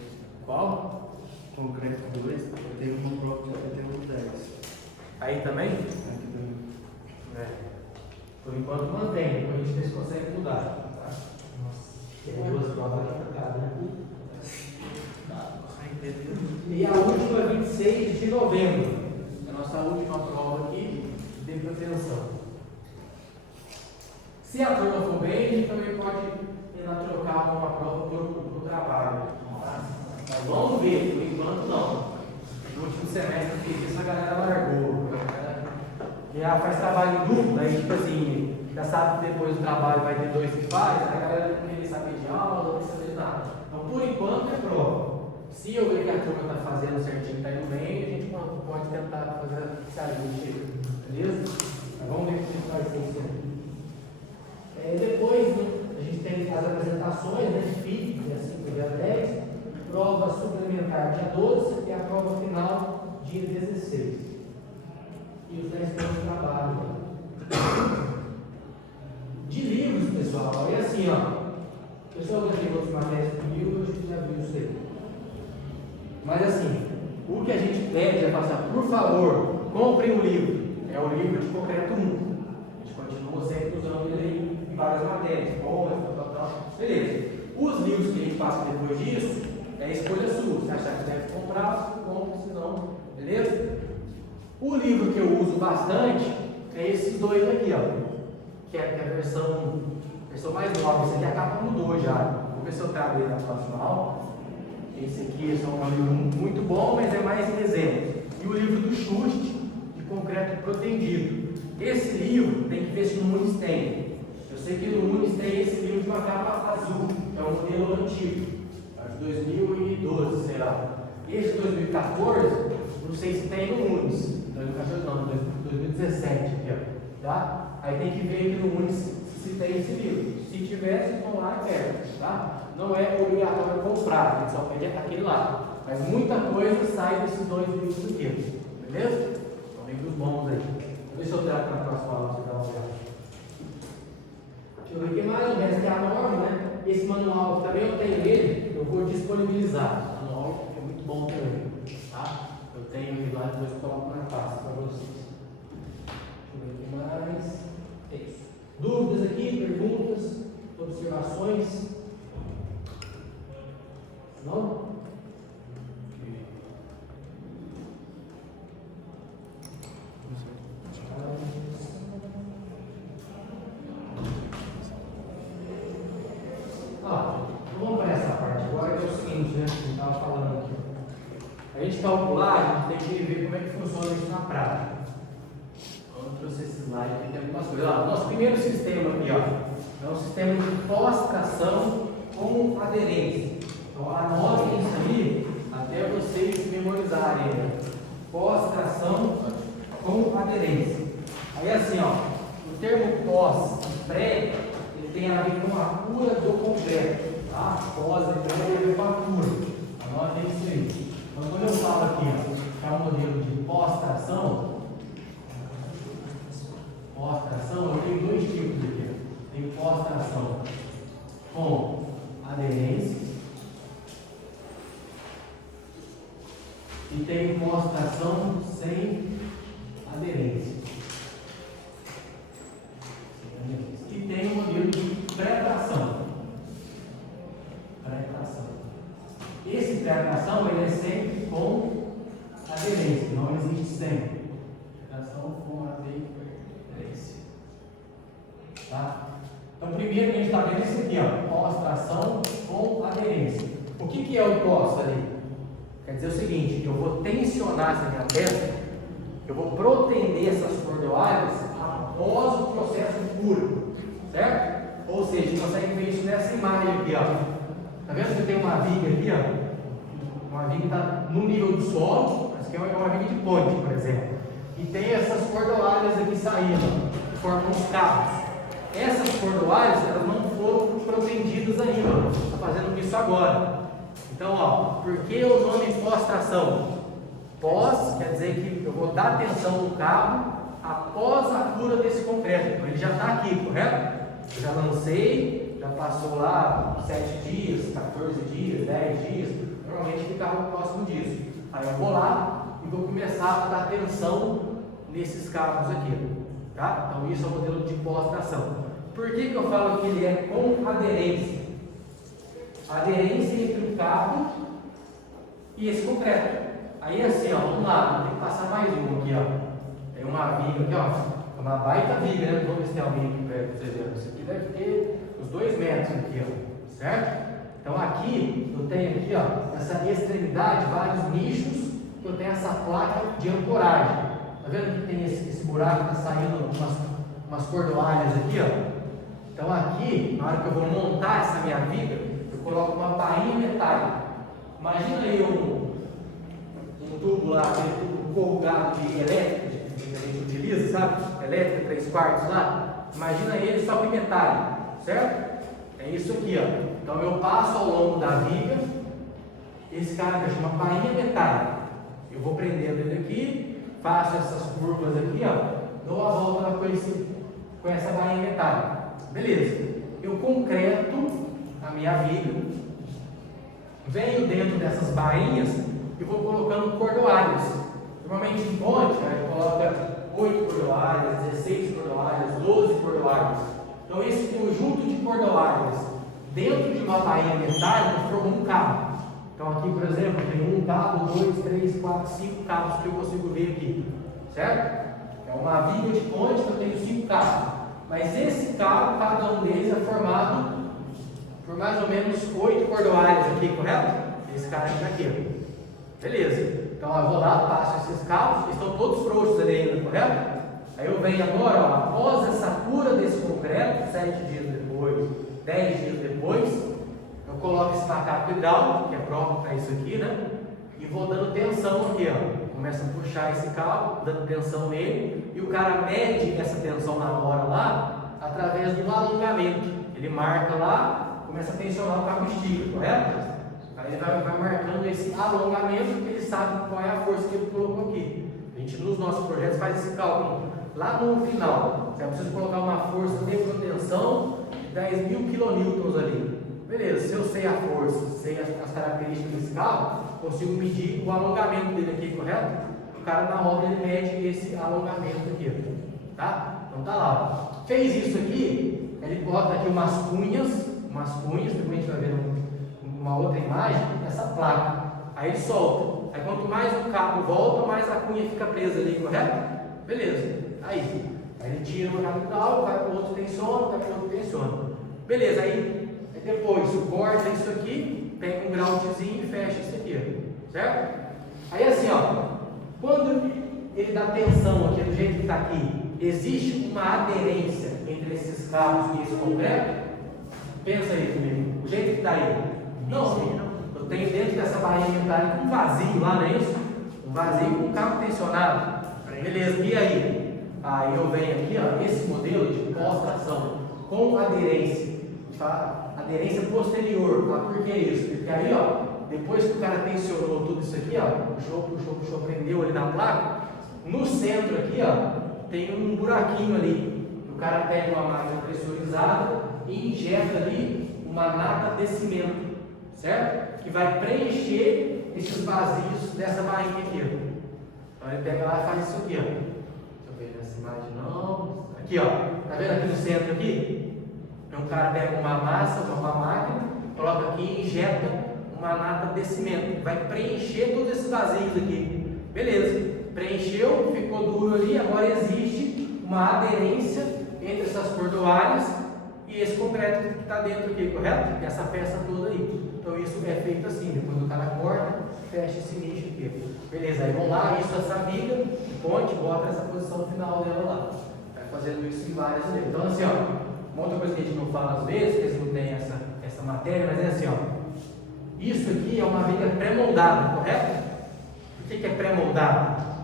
Qual? Concreto 2, tem uma prova que vai ter um 10. Aí também? Aqui também. Por enquanto mantém, depois a gente vê se consegue mudar. Tá? Tem duas provas aqui para cá, né? E a última é 26 de novembro. A nossa última prova aqui de proteção. Se a turma for bem, a gente também pode tentar trocar uma prova por trabalho. Tá? Mas vamos ver, por enquanto não. No último semestre que fiz isso, a galera largou. Já faz trabalho em dupla, aí tipo assim, já sabe que depois do trabalho vai ter 2 que faz, a galera não quer saber de aula, não quer saber de nada. Então, por enquanto é prova. Se eu ver que a turma está fazendo certinho, está indo bem, a gente pode tentar fazer esse ajuste, beleza? Mas vamos ver o que vai ser isso aí. Depois, né, a gente tem as apresentações, né, de FIC, dia 5 e dia 10, prova suplementar dia 12 e a prova final dia 16. E os 10 pontos de trabalho. De livros, pessoal, é assim, ó. O pessoal já tem outras matérias de livros, a gente já viu isso aí. Mas assim, o que a gente pede é passar, por favor, compre um livro. É o livro de concreto 1. A gente continua sempre usando ele aí em várias matérias, bombas, tal. Beleza. Os livros que a gente passa depois disso, é escolha sua. Se achar que deve comprar, você compra, se não, beleza? O livro que eu uso bastante é esses dois aqui, ó. Que é a versão mais nova. Esse aqui a capa mudou já. Vou ver se eu trago ele na próxima aula. Esse aqui é um livro muito bom, mas é mais em exemplo. E o livro do Schust, de concreto protendido. Esse livro tem que ver se no Nunes tem. Eu sei que no Nunes tem esse livro de uma capa azul, que é um modelo antigo, de 2012, sei lá. Esse de 2014, não sei se tem no Nunes. 2014 não, 2017 aqui, ó. Tá? Aí tem que ver aqui no Nunes se tem esse livro. Se tiver, vocês vão lá e pegam, tá? Não é obrigatório comprar, a gente só pede aquele lá. Mas muita coisa sai desses 2 livros aqui, beleza? São livros bons aí. Vou ver se eu trago para a próxima aula para você dar uma olhada. Deixa eu ver aqui mais, o resto é a norma, né? Esse manual também eu tenho ele, eu vou disponibilizar. O manual é muito bom também, tá? Eu tenho ele lá, depois eu coloco na pasta para vocês. Deixa eu ver aqui mais. É isso. Dúvidas aqui, perguntas, observações? Não? Vamos para essa parte agora, que é o seguinte, né? Que a gente estava falando aqui. A gente calcular, a gente tem que ver como é que funciona isso na prática. Eu trouxe esse slide aqui, tem algumas coisas. Nosso primeiro sistema aqui, ó, é um sistema de pós-tração com aderência. Então, anotem isso aí até vocês memorizarem, né? Pós-tração com aderência. Aí, assim, ó, o termo pós e pré, ele tem a ver com a cura do concreto. Tá? Pós e pré tem a ver com a cura. Anotem isso aí. Então, quando eu falo aqui, ó, que é um modelo de pós-tração, eu tenho 2 tipos aqui. Tem pós-tração com aderência e tem pós-tração sem aderência. E tem um modelo de pré-tração. Esse pré-tração ele é sempre com aderência, não existe sempre. Pré-tração com aderência. Tá? Então, primeiro que a gente está vendo é esse aqui, ó, pós-tração com aderência. O que é o pós ali? Quer dizer o seguinte, eu vou tensionar essa minha peça, eu vou protender essas cordoalhas após o processo de cura, certo? Ou seja, a gente consegue ver isso nessa imagem aqui, ó. Tá vendo que tem uma viga aqui, ó? Uma viga que está no nível do solo, mas que é uma viga de ponte, por exemplo. E tem essas cordoalhas aqui saindo, que formam os cabos. Essas cordoalhas, elas não foram protendidas ainda, está fazendo isso agora. Então, ó, por que o nome pós-tração? Pós quer dizer que eu vou dar tensão no cabo após a cura desse concreto. Então, ele já está aqui, correto? Eu já lancei, já passou lá 7 dias, 14 dias, 10 dias, normalmente ficava próximo disso. Aí eu vou lá e vou começar a dar tensão nesses cabos aqui, tá? Então isso é o modelo de pós-tração. Por que eu falo que ele é com aderência? Aderência entre o cabo e esse concreto. Aí assim, ó, vamos lá, tem que passar mais um aqui, ó. Tem uma viga aqui, ó, uma baita viga, né? Vamos ver se tem alguém aqui perto para vocês verem. Isso aqui deve ter uns 2 metros aqui, ó, certo? Então aqui, eu tenho aqui, ó, essa extremidade, vários nichos, que eu tenho essa placa de ancoragem. Tá vendo que tem esse buraco que está saindo umas cordoalhas aqui, ó? Então aqui, na hora que eu vou montar essa minha viga, eu coloco uma bainha metálica. Imagina aí um tubo lá, um corrugado de elétrico, que a gente utiliza, sabe? Elétrico 3/4 lá. Imagina ele só que metálico, certo? É isso aqui, ó. Então eu passo ao longo da viga, esse cara que chama bainha metálica. Eu vou prendendo ele aqui, faço essas curvas aqui, ó, dou a volta com essa bainha metálica. Beleza. Eu concreto a minha viga, venho dentro dessas bainhas e vou colocando cordoalhas. Normalmente em ponte, a gente coloca 8 cordoalhas, 16 cordoalhas, 12 cordoalhas. Então esse conjunto de cordoalhas dentro de uma bainha metálica forma um cabo. Então aqui, por exemplo, tem 1 cabo, 2, 3, 4, 5 cabos que eu consigo ver aqui, certo? É uma viga de ponte que eu tenho 5 cabos. Mas esse cabo, cada um deles é formado por mais ou menos 8 cordoalhas aqui, correto? Esse cara aqui. Beleza. Então eu vou lá, passo esses cabos, que estão todos frouxos ali ainda, correto? Aí eu venho agora, ó, após essa cura desse concreto, 7 dias depois, 10 dias depois, eu coloco esse macaco hidráulico, que é próprio para isso aqui, né? E vou dando tensão aqui, ó. Começa a puxar esse cabo, dando tensão nele, e o cara mede essa tensão na hora lá, através do alongamento. Ele marca lá, começa a tensionar, o cabo estica, correto? Aí ele vai marcando esse alongamento, porque ele sabe qual é a força que ele colocou aqui. A gente, nos nossos projetos, faz esse cálculo. Lá no final, você precisa colocar uma força de proteção de 10 mil kN ali. Beleza, se eu sei a força, sei as características desse carro, consigo medir o alongamento dele aqui, correto? O cara na obra ele mede esse alongamento aqui, tá? Então tá lá. Fez isso aqui, ele bota aqui umas cunhas, depois a gente vai ver uma outra imagem, essa placa. Aí ele solta. Aí quanto mais o cabo volta, mais a cunha fica presa ali, correto? Beleza. Aí ele tira o capital, vai para o outro, tensiona, vai para o outro, tensiona. Beleza, aí depois corta isso aqui, pega um groundzinho e fecha isso aqui, certo? Aí assim, ó, quando ele dá tensão aqui, do jeito que está aqui, existe uma aderência entre esses cabos e esse concreto? Pensa aí comigo, o jeito que está aí. Não, eu tenho dentro dessa barrinha metálica um vazio lá, não é isso? Um vazio com um cabo tensionado. Beleza, e aí? Aí eu venho aqui, ó, esse modelo de pós-tração com aderência, tá? Aderência posterior. Ah, por que isso? Porque aí, ó, depois que o cara tensionou tudo isso aqui, ó, puxou, prendeu ali na placa, no centro aqui, ó, tem um buraquinho ali. O cara pega uma máquina pressurizada e injeta ali uma nata de cimento, certo? Que vai preencher esses vazios dessa barrinha aqui, ó. Então ele pega lá e faz isso aqui, ó. Deixa eu ver nessa imagem não. Aqui, ó. Tá vendo aqui no centro aqui? Então o cara pega uma massa, uma máquina, coloca aqui e injeta uma nata de cimento. Vai preencher todos esses vazios aqui. Beleza. Preencheu, ficou duro ali, agora existe uma aderência entre essas cordoalhas e esse concreto que está dentro aqui, correto? Essa peça toda aí. Então isso é feito assim, depois o cara corta, fecha esse nicho aqui. Beleza, aí vão lá, isso, essa viga, ponte, bota essa posição final dela lá. Vai fazendo isso em várias vezes. Então assim, ó, uma outra coisa que a gente não fala às vezes, que eles não têm essa matéria, mas é assim, ó. Isso aqui é uma viga pré-moldada, correto? Por que é pré-moldada?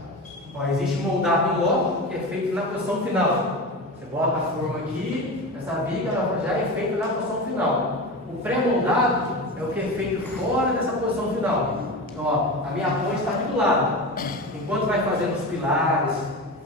Ó, existe moldado em loco, que é feito na posição final. Você bota a forma aqui, essa viga ela já é feita na posição final. O pré-moldado é o que é feito fora dessa posição final. Então, ó, a minha ponte está aqui do lado. Enquanto vai fazendo os pilares,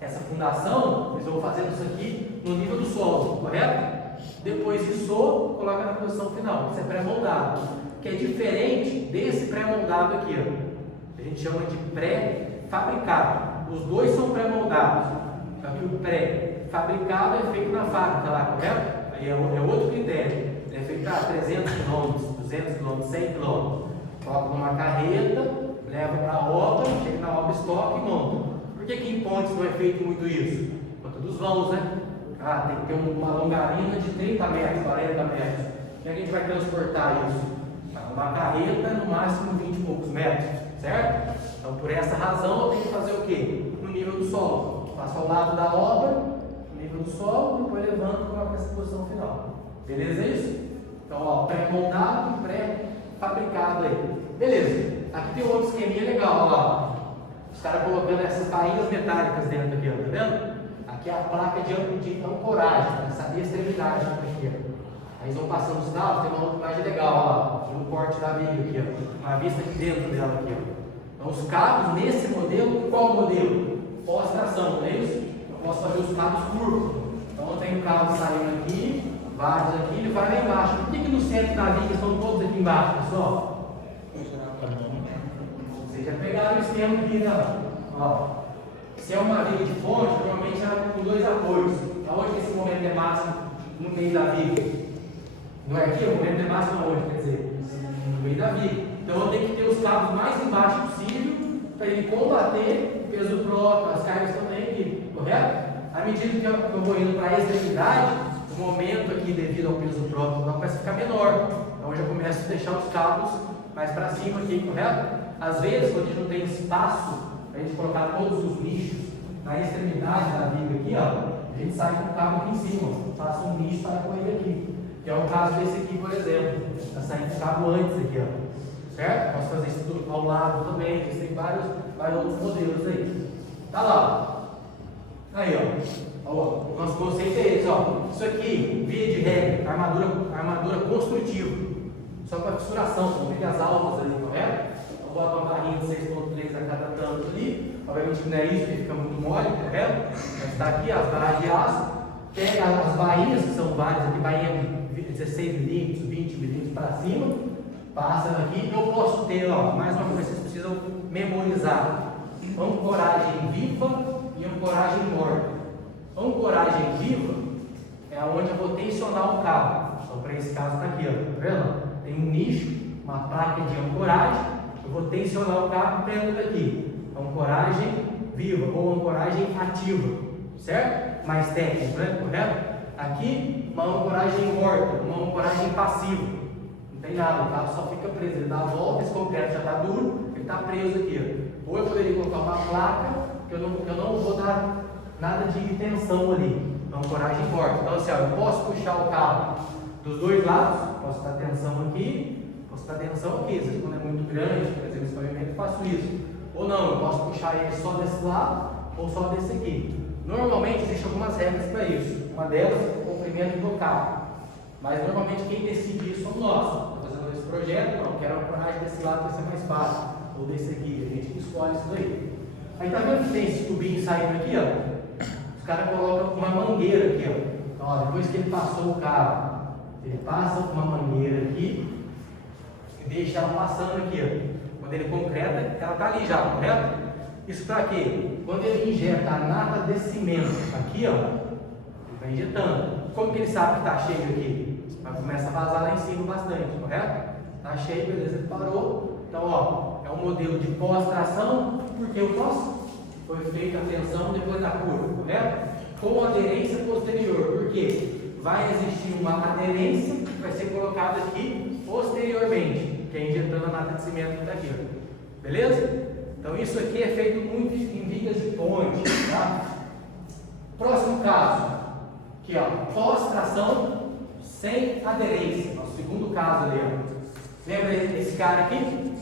essa fundação, eles vão fazendo isso aqui no nível do solo, correto? Depois içou, coloca na posição final. Isso é pré-moldado, que é diferente desse pré-moldado aqui, ó. A gente chama de pré-fabricado. Os dois são pré-moldados. Só que o pré-fabricado é feito na fábrica lá, correto? Aí é outro critério. É feito a 300 km, 200 km, 100 km. Coloca numa carreta, leva para a obra, chega na obra, estoca e monta. Por que em pontes não é feito muito isso? Por conta dos vãos, né? Ah, tem que ter uma longarina de 30 metros, 40 metros. Como é que a gente vai transportar isso? Uma carreta, no máximo 20 e poucos metros, certo? Então, por essa razão, eu tenho que fazer o quê? No nível do solo. Faço ao lado da obra, no nível do solo, depois levanto e coloco essa posição final. Beleza isso? Então, ó, pré-moldado e pré-fabricado aí. Beleza. Aqui tem outro esqueminha legal, ó lá. Os caras colocando essas bainhas metálicas dentro aqui, ó, tá vendo? Aqui é a placa de ancoragem, essa extremidade aqui, ó. Aí eles vão passando os carros, tem uma outra imagem legal, ó, no corte da viga aqui, ó. Uma vista aqui dentro dela aqui, ó. Então os cabos nesse modelo, qual modelo? Pós-tração, não é isso? Eu posso fazer os cabos curvos. Então eu tenho o cabo saindo aqui, vários aqui, ele vai lá embaixo. Por que no centro da viga estão todos aqui embaixo, pessoal? Vocês já pegaram o esquema aqui, né? Ó, se é uma viga de fonte, normalmente é com dois apoios. Aonde que esse momento é máximo? No meio da viga. Não é aqui? O momento é máximo aonde? Quer dizer, no meio da viga. Então eu tenho que ter os cabos mais embaixo possível para ele combater o peso próprio, as cargas também aqui, correto? À medida que eu vou indo para a extremidade, o momento aqui devido ao peso próprio começa a ficar menor. Então eu já começo a deixar os cabos mais para cima aqui, correto? Às vezes, quando a gente não tem espaço para a gente colocar todos os nichos na extremidade da viga aqui, ó, a gente sai com o cabo aqui em cima, faça um nicho para pôr ele aqui. Que é o caso desse aqui, por exemplo. Está saindo o cabo antes aqui, ó. Certo? Posso fazer isso ao lado também. Existem vários outros modelos aí. Tá lá. Aí, ó. Ó, o nosso conceito é esse, ó. Isso aqui, via de regra, armadura construtiva. Só para fissuração, são as almas ali, correto? Eu boto uma barrinha de 6.3 a cada tanto ali. Obviamente que não é isso, porque fica muito mole, correto? Mas está aqui as barras de aço. Pega as barrinhas, que são várias aqui, barrinha de 16 milímetros, 20 milímetros para cima. Passa aqui. Eu posso ter, ó, mais uma coisa que vocês precisam memorizar: ancoragem viva e ancoragem morta. Ancoragem viva é onde eu vou tensionar o cabo. Então, para esse caso, está aqui, ó, tá vendo? Tem um nicho, uma placa de ancoragem. Eu vou tensionar o cabo perto daqui. Ancoragem viva ou ancoragem ativa, certo? Mais técnico, né? Correto? Aqui, uma ancoragem morta, uma ancoragem passiva. Não tem nada, o cabo só fica preso. Ele dá a volta, esse concreto já está duro, ele está preso aqui. Ó. Ou eu poderia colocar uma placa, que eu não vou dar nada de tensão ali. Ancoragem morta. Então, assim, ó, eu posso puxar o cabo dos dois lados, posso dar tensão aqui, posso dar tensão aqui. Às vezes, quando é muito grande, por exemplo, esse pavimento, eu faço isso. Ou não, eu posso puxar ele só desse lado ou só desse aqui. Normalmente existem algumas regras para isso. Uma delas é o comprimento do cabo. Mas normalmente quem decide isso somos nós. Estou fazendo esse projeto, não, quero a ancoragem desse lado para ser mais fácil. Ou desse aqui, a gente que escolhe isso daí. Aí tá vendo que tem esse tubinho saindo aqui, ó? Os caras colocam uma mangueira aqui, ó. Então, ó, depois que ele passou o cabo, ele passa com uma mangueira aqui e deixa ela passando aqui, ó. Quando ele concreta, ela está ali já, correto? Isso para quê? Quando ele injeta a nata de cimento aqui, ó, ele está injetando. Como que ele sabe que está cheio aqui? Mas começa a vazar lá em cima bastante, correto? Está cheio, beleza, ele parou. Então, ó, é um modelo de pós-tração, porque o pós foi feita a tensão depois da curva, correto? Com aderência posterior, porque vai existir uma aderência que vai ser colocada aqui posteriormente, que é injetando a nata de cimento daqui, ó. Beleza? Então isso aqui é feito muito em vigas de ponte, tá? Próximo caso, aqui ó, pós-tração sem aderência, nosso segundo caso ali, ó. Lembra esse cara aqui?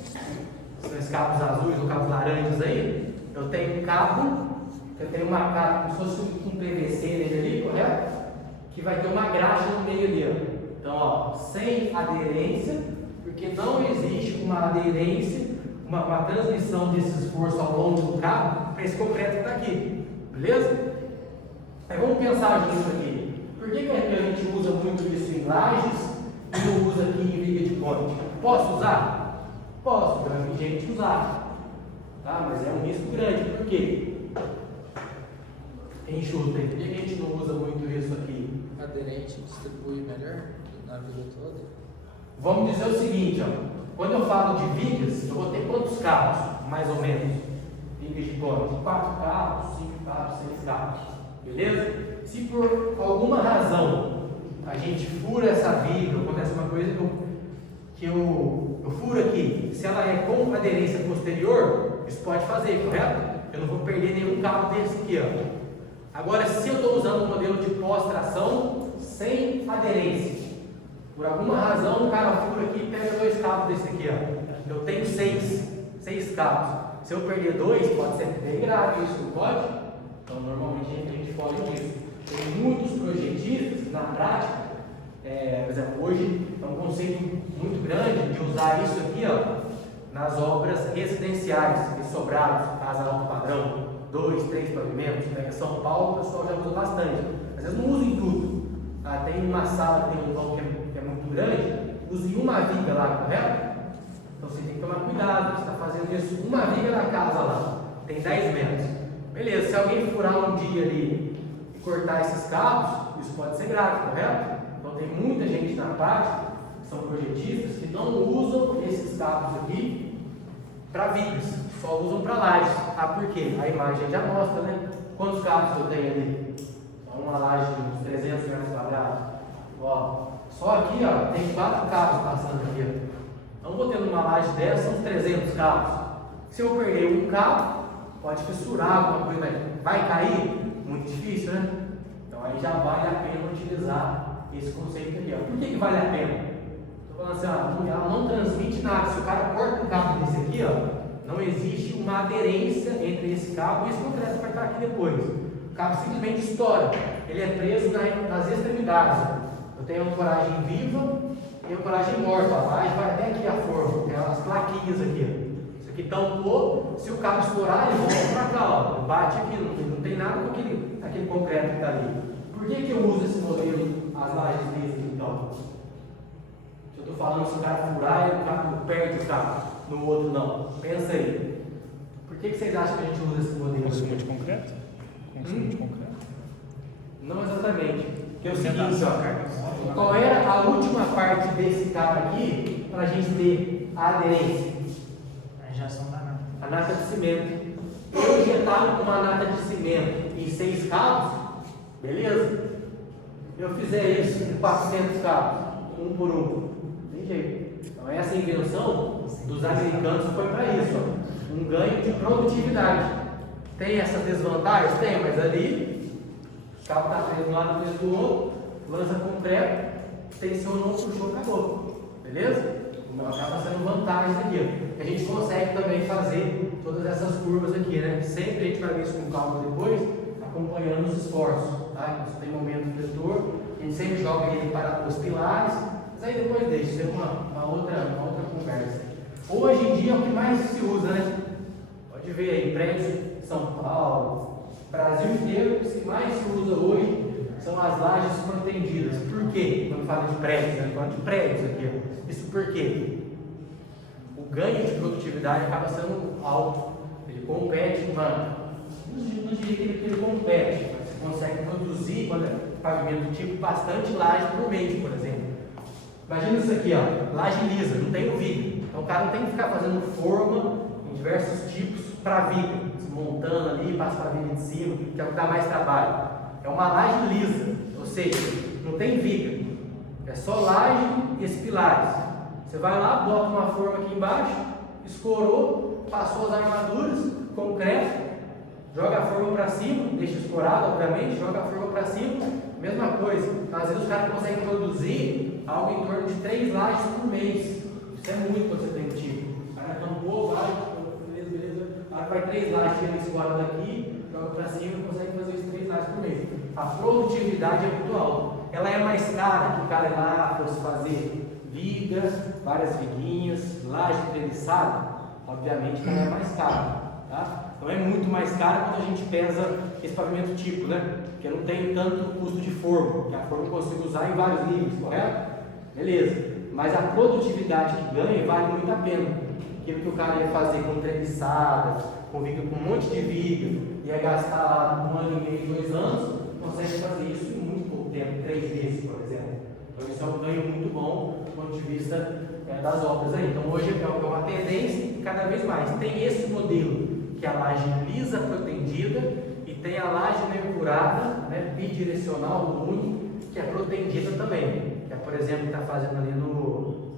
Esses cabos azuis ou cabos laranjas aí? Eu tenho um cabo, eu tenho uma marcado como se fosse um PVC nele ali, correto? Que vai ter uma graxa no meio ali, ó. Então, ó, sem aderência, porque não existe uma aderência, uma transmissão desse esforço ao longo do cabo para esse concreto que está aqui, beleza? Aí vamos pensar nisso aqui. Por que a gente usa muito isso em lajes e não usa aqui em viga de ponte? Posso usar? Posso, já vi gente usar, tá? Mas é um risco grande. Por quê? Quem chuta aí? Por que a gente não usa muito isso aqui? Aderente distribui melhor na vida toda. Vamos dizer o seguinte, ó. Quando eu falo de vigas, eu vou ter quantos cabos, mais ou menos? Vigas de ponte? 4 cabos, 5 cabos, 6 cabos. Beleza? Se por alguma razão a gente fura essa viga, acontece uma coisa que eu furo aqui, se ela é com aderência posterior, isso pode fazer, correto? Eu não vou perder nenhum cabo desse aqui, ó. Agora, se eu estou usando o modelo de pós-tração sem aderência, por alguma razão o cara fura aqui e pega 2 cabos desse aqui, ó. Eu tenho 6 cabos. Se eu perder 2, pode ser bem grave isso, não pode? Então, normalmente a gente foge disso. Tem muitos projetistas na prática, por exemplo, hoje é um conceito muito grande de usar isso aqui, ó, nas obras residenciais, em sobrados, casa alto padrão, 2, 3 pavimentos, né? Em São Paulo o pessoal já usa bastante. Às vezes não usa em tudo. Tem uma sala que tem um vão que é muito grande, usa em uma viga lá, correto? Então você tem que tomar cuidado, você está fazendo isso uma viga na casa lá, tem 10 metros. Beleza, se alguém furar um dia ali e cortar esses cabos, isso pode ser grave, correto? Então tem muita gente na prática, que são projetistas, que não usam esses cabos aqui para vigas, só usam para lajes. Por quê? A imagem já mostra, né? Quantos cabos eu tenho ali? Então, uma laje de uns 300 metros quadrados. Ó, só aqui, ó, tem 4 cabos passando aqui, ó. Então, vou tendo uma laje dessa, são 300 cabos. Se eu perder um cabo, pode fissurar alguma coisa aí. Vai cair? Muito difícil, né? Então, aí já vale a pena utilizar esse conceito aqui, ó. Por que vale a pena? Estou falando assim, ela não transmite nada. Se o cara corta um cabo desse aqui, ó, não existe uma aderência entre esse cabo e esse concreto que vai estar aqui depois. o cabo simplesmente estoura. Ele é preso nas extremidades. Eu tenho uma ancoragem viva e ancoragem morta. A laje vai até aqui a forma, tem as plaquinhas aqui. Isso aqui tampou, se o cabo estourar, ele volta para cá, ó, bate aqui, não tem nada com aquele concreto que está ali. Por que eu uso esse modelo, as lajes lisas então? Se eu estou falando se o cara furar, o cabo perde o cabo, no outro não. Pensa aí. Por que vocês acham que a gente usa esse modelo? Consumo de concreto? Consumo de concreto? Não exatamente. Que é o seguinte, ó, qual era a última parte desse cabo aqui para a gente ter a aderência? A injeção da nata. A nata de cimento. Eu injetar uma nata de cimento em 6 cabos, beleza? Eu fizer isso em 400 cabos, um por um, tem jeito. Então essa invenção dos americanos foi para isso, ó, um ganho de produtividade. Tem essas desvantagens? Tem, mas ali o cabo está preso de um lado preso do outro, lança concreto, tensionou, puxou, acabou. Beleza? Então acaba sendo vantagem aqui. A gente consegue também fazer todas essas curvas aqui, né? Sempre a gente vai ver isso com calma depois, acompanhando os esforços. Tá? Então, se tem momento do vetor, a gente sempre joga ele para os pilares, mas aí depois deixa, isso é uma outra conversa. Hoje em dia é o que mais se usa, né? Pode ver aí, prédios de São Paulo, Brasil inteiro, o que mais se usa hoje são as lajes protendidas. Por quê? Quando fala de prédios, né? Fala de prédios aqui. Isso por quê? O ganho de produtividade acaba sendo alto. Ele compete, mano. Não diria que ele compete, mas você consegue produzir, quando é pavimento tipo, bastante laje por mês, por exemplo. Imagina isso aqui, ó, laje lisa, não tem o viga. Então o cara não tem que ficar fazendo forma em diversos tipos para viga, desmontando ali, passa para viga de cima, que é o que dá mais trabalho. É uma laje lisa, ou seja, não tem viga, é só laje e esses pilares. Você vai lá, bota uma forma aqui embaixo, escorou, passou as armaduras, concreto, joga a forma para cima, deixa escorado, obviamente, joga a forma para cima, mesma coisa. Então, às vezes os caras conseguem produzir algo em torno de 3 lajes por mês. Isso é muito quando você tem tipo. O cara tampou, vai, beleza. Aí vai 3 lajes, tira escora daqui, joga para cima e consegue fazer os 3 lajes por mês. A produtividade é muito alta. Ela é mais cara que o cara lá fosse fazer vigas, várias viguinhas, laje treliçada. Obviamente que ela é mais cara, tá? Então é muito mais caro quando a gente pesa esse pavimento tipo, né? Porque não tem tanto custo de forma, que a forma eu consigo usar em vários níveis, correto? Beleza. Mas a produtividade que ganha vale muito a pena. Aquilo que o cara ia fazer com treliçada, com viga, com um monte de viga, ia gastar lá 1 ano e meio, 2 anos, consegue fazer isso em muito pouco tempo, 3 vezes, por exemplo. Então isso é um ganho muito bom do ponto de vista das obras aí. Então hoje é uma tendência e cada vez mais. Tem esse modelo, que é a laje lisa protendida, e tem a laje mercurada, né, bidirecional, uni, que é protendida também. Que é, por exemplo, que está fazendo ali no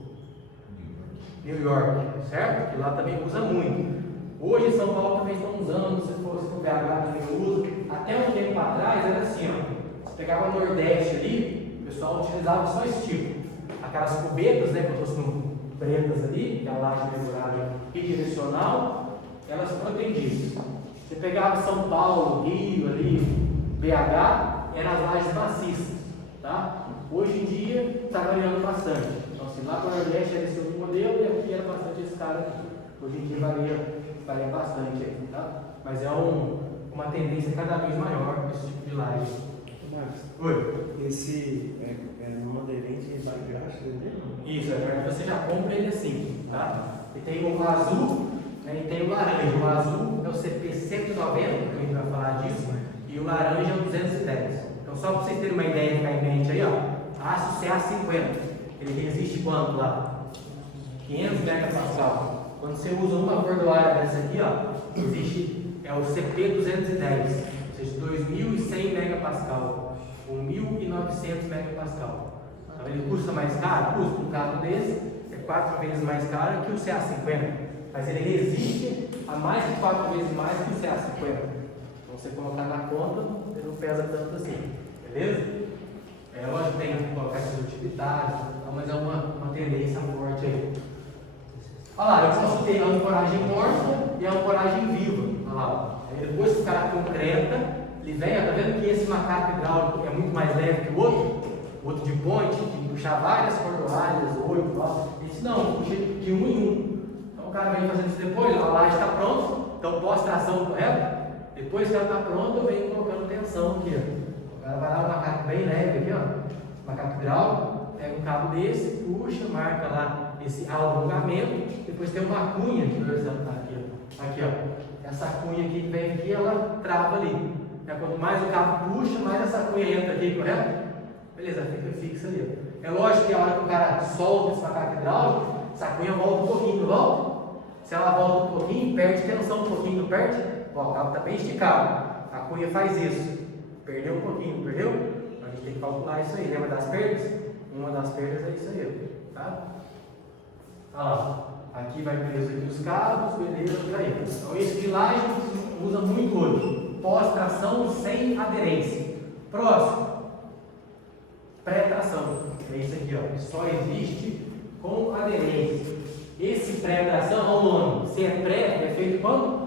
New York, certo? Que lá também usa muito. Hoje em São Paulo também estão usando, se for o BH também usa. Até um tempo atrás era assim, ó. Você pegava o Nordeste ali, o pessoal utilizava só esse tipo. Aquelas cubetas, né, que eu estou no pretas ali, que é a laje mercurada bidirecional, elas protegidas. Você pegava São Paulo, Rio, ali, BH, eram as lajes maciças, tá? Hoje em dia está variando bastante. Então, assim, lá para o Nordeste era esse outro modelo e aqui era bastante esse cara aqui. Hoje em dia varia bastante aí, tá? Mas é uma tendência cada vez maior esse tipo de laje. Oi? Esse é um aderente da graxa dele? Isso, você já compra ele assim, tá? E tem o azul, né, e tem o laranja. O azul é o CP 190, que a gente vai falar disso, e o laranja é o 210. Então, só para vocês terem uma ideia, ficar em mente aí, ó, aço CA50, ele resiste quanto lá? 500 megapascal. Quando você usa uma bordoalha dessa aqui, ó, é o CP 210, ou seja, 2100 megapascal, 1900 megapascal. Então, ele custa mais caro? Custa. Um carro desse é 4 vezes mais caro que o CA50, mas ele resiste a mais de 4 vezes mais que o CA50. Então, você colocar na conta, ele não pesa tanto assim, beleza? Lógico que tem que colocar esses utilitários, mas é uma tendência forte aí. Olha lá, eu posso ter a ancoragem morta e a ancoragem viva. Olha lá, ó. Aí depois que o cara concreta, Ele vem, ó, tá vendo que esse macaco hidráulico é muito mais leve que o outro de ponte, de puxar várias cordoalhas, 8, ó. Esse não, puxa de um em um. Então o cara vem fazendo isso depois, a laje está pronta, então pós-tração correta. Depois que ela está pronta, eu venho colocando tensão aqui, ó. O cara vai lá, um macaco bem leve aqui, ó. Macaco hidráulico, pega um cabo desse, puxa, marca lá esse alongamento, depois tem uma cunha que nós vamos aqui, ó. Aqui, ó. Essa cunha aqui que vem aqui, ela trava ali. Quanto mais o cabo puxa, mais essa cunha entra aqui, correto? Beleza, fica fixa ali. Ó. É lógico que a hora que o cara solta esse macaco hidráulico, essa cunha volta um pouquinho, não volta? Se ela volta um pouquinho, perde tensão um pouquinho, não perde? Ó, o cabo está bem esticado. A cunha faz isso. Perdeu um pouquinho, não perdeu? Então a gente tem que calcular isso aí. Lembra das perdas? Uma das perdas é isso aí, tá? Olha lá. Aqui vai preso aqui os cabos, beleza, por aí. Então esse de laje usa muito hoje. Pós-tração sem aderência. Próximo. Pré-tração. É isso aqui, ó. Só existe com aderência. Esse pré-tração é o nome. Se é pré, é feito quando?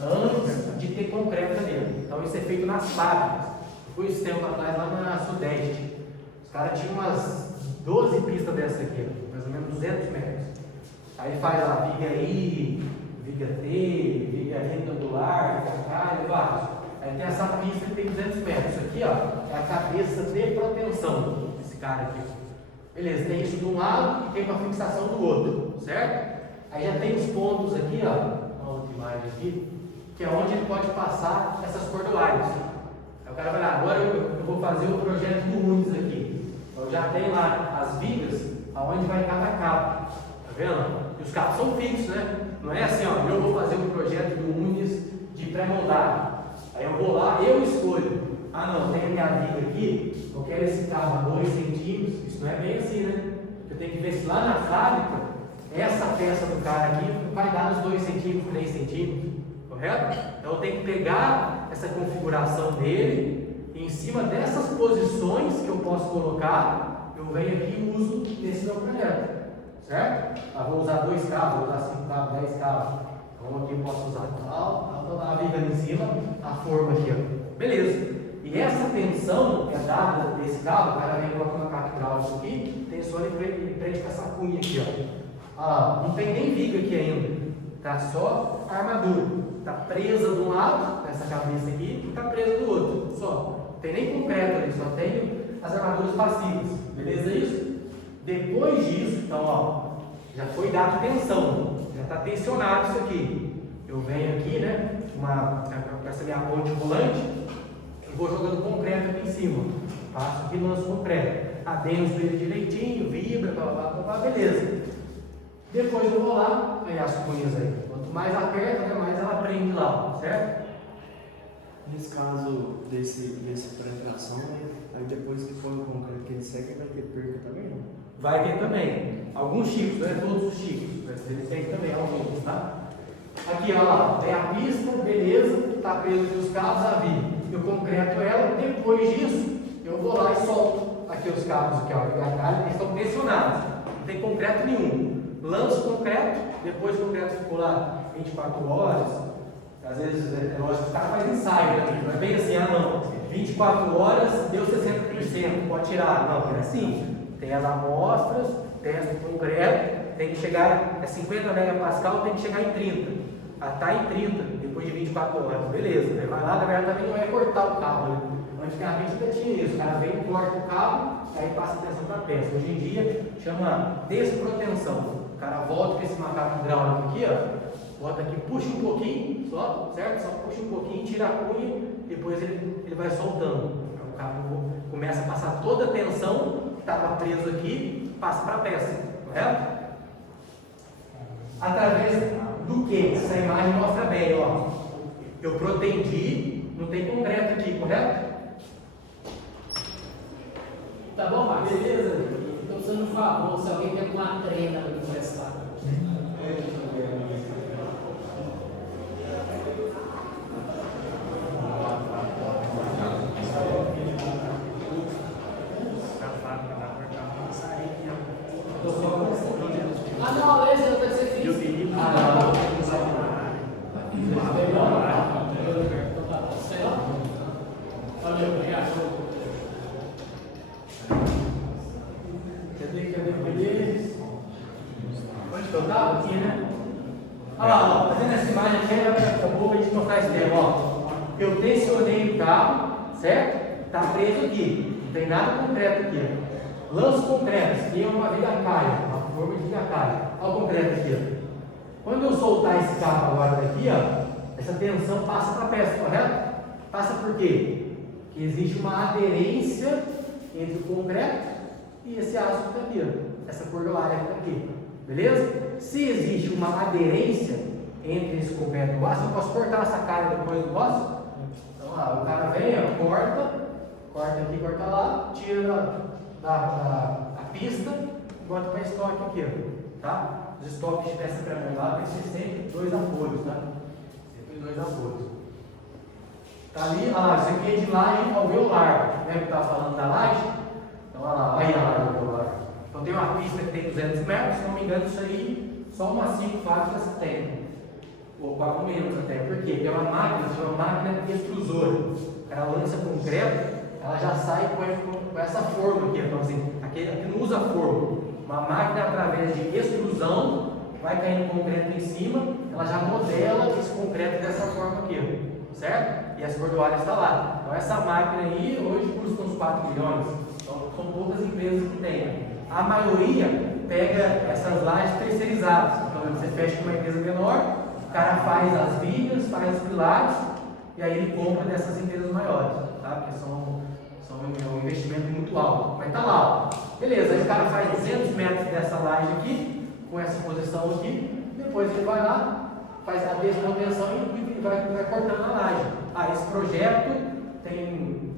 Antes de ter concreto dentro. Então isso é feito nas fábricas. Fui esse tempo atrás lá na Sudeste. Os caras tinham umas 12 pistas dessas aqui, mais ou menos 200 metros. Aí faz lá viga I, viga T, viga retangular, viga K, vários. Aí tem essa pista que tem 200 metros. Isso aqui, ó, é a cabeça de proteção desse cara aqui. Beleza, tem isso de um lado e tem uma fixação do outro, certo? Aí já tem os pontos aqui, ó, uma outra imagem aqui, que é onde ele pode passar essas cordoalhas. Aí o cara vai lá, agora eu vou fazer o projeto do Unis aqui. Então já tem lá as vigas aonde vai cada cabo, tá vendo? E os cabos são fixos, né? Não é assim, ó, eu vou fazer um projeto do Unis de pré-moldado. Aí eu vou lá, eu escolho. Ah não, tem a minha viga aqui, eu quero esse cabo a 2 centímetros. Isso não é bem assim, né? Eu tenho que ver se lá na fábrica, essa peça do cara aqui vai dar uns 2 centímetros, 3 centímetros, correto? Então eu tenho que pegar essa configuração dele e em cima dessas posições que eu posso colocar, eu venho aqui e uso nesse meu projeto, certo? Ah, vou usar 2 cabos, vou usar 5 cabos, 10 cabos. Então aqui eu posso usar a viga em cima, a forma aqui, ó. Beleza. E essa tensão que é dada desse cabo, o cara vem e coloca uma macaco hidráulico aqui, tensiona e prende com essa cunha aqui, ó. Ah, não tem nem viga aqui ainda, tá só a armadura. Tá presa de um lado, essa cabeça aqui, e tá presa do outro, só. Não tem nem concreto ali, só tem as armaduras passivas, beleza isso? Depois disso, então, ó, já foi dado tensão, já está tensionado isso aqui. Eu venho aqui, né, com essa minha ponte rolante, e vou jogando concreto aqui em cima. Passo aqui e lanço concreto. Adenso ele direitinho, vibra, beleza. Depois eu vou lá, aí as cunhas aí. Quanto mais aperta, né, mais ela prende lá, certo? Nesse caso desse pré-tração, aí depois que for o concreto que ele seca, vai ter perda também, não? Vai ter também. Alguns chicos, não é todos os chicos, mas eles têm também alguns, tá? Aqui, olha lá, tem a pista, beleza, está preso os cabos, a viga. Eu concreto ela, depois disso, eu vou lá e solto aqui os cabos, aqui, ó, eles estão tensionados, não tem concreto nenhum. Lanço concreto, depois o concreto ficou lá 24 horas, às vezes, é lógico que o cara faz ensaio, né? Não é bem assim, ah não, 24 horas deu 60%, pode tirar. Não, é assim, tem as amostras, testa o concreto, tem que chegar, é 50 megapascal, tem que chegar em 30. Está em 30, depois de 24 horas, beleza, né? Vai lá, na verdade também não é cortar o cabo, né? Antigamente ainda tinha isso, o cara vem, corta o cabo, aí passa a tensão para a peça. Hoje em dia chama desprotensão. O cara volta com esse macaco hidráulico aqui, ó, bota aqui, puxa um pouquinho, só, certo? Só puxa um pouquinho, tira a cunha, depois ele vai soltando. O cabo começa a passar toda a tensão que estava preso aqui, passa para a peça, correto? Através do que? Essa imagem mostra bem, ó. Eu protendi, não tem concreto aqui, correto? Tá bom, Marcos? Beleza? Estou precisando de um favor, se alguém tem alguma trena para me emprestar. Ah, não, beleza, eu pensei que isso. Ah, não. Cadê? Onde que eu estava? Aqui, né? Olha lá, ó, tá vendo essa imagem aqui? Acabou pra gente mostrar esse tema, ó. Eu tensionei o cabo, certo? Tá preso aqui, não tem nada concreto aqui, ó. Lanço concreto, aqui é uma viga-calha, uma forma de viga-calha. Olha o concreto aqui, ó. Quando eu soltar esse cabo agora daqui, ó, essa tensão passa para a peça, correto? Passa por quê? Porque existe uma aderência entre o concreto e esse aço que está aqui, ó. Essa cordoária que está aqui, beleza? Se existe uma aderência entre esse concreto e o aço, eu posso cortar essa calha depois do aço? Então, lá, o cara vem, ó, corta aqui, corta lá, tira da pista e bota para estoque aqui, ó, tá? Os estoques de peça pré-moldada tem que ser sempre 2 apoios, tá? Sempre 2 apoios. Tá ali, olha lá, isso aqui é de laje alveolar. Lembra que eu estava falando da laje? Então, olha lá, aí a laje alveolar. Então tem uma pista que tem 200 metros, se não me engano, isso aí só umas 5 fábricas tem. Ou 4 menos até. Por quê? Porque é uma máquina, se chama máquina extrusora. O cara lança concreto, ela já sai com essa forma aqui. Então, assim, aqui não usa forma. Uma máquina, através de extrusão, vai caindo concreto em cima, ela já modela esse concreto dessa forma aqui, certo? E as cordoárias estão lá. Então essa máquina aí hoje custa uns 4 milhões. Então são poucas empresas que têm. A maioria pega essas lajes terceirizadas. Então você fecha com uma empresa menor, o cara faz as vigas, faz os pilares, e aí ele compra dessas empresas maiores, tá? Porque é um investimento muito alto. Mas tá lá, ó. Beleza, aí o cara faz 200 metros dessa laje aqui, com essa posição aqui, depois ele vai lá, faz a descontenção e vai cortando a laje. Esse projeto tem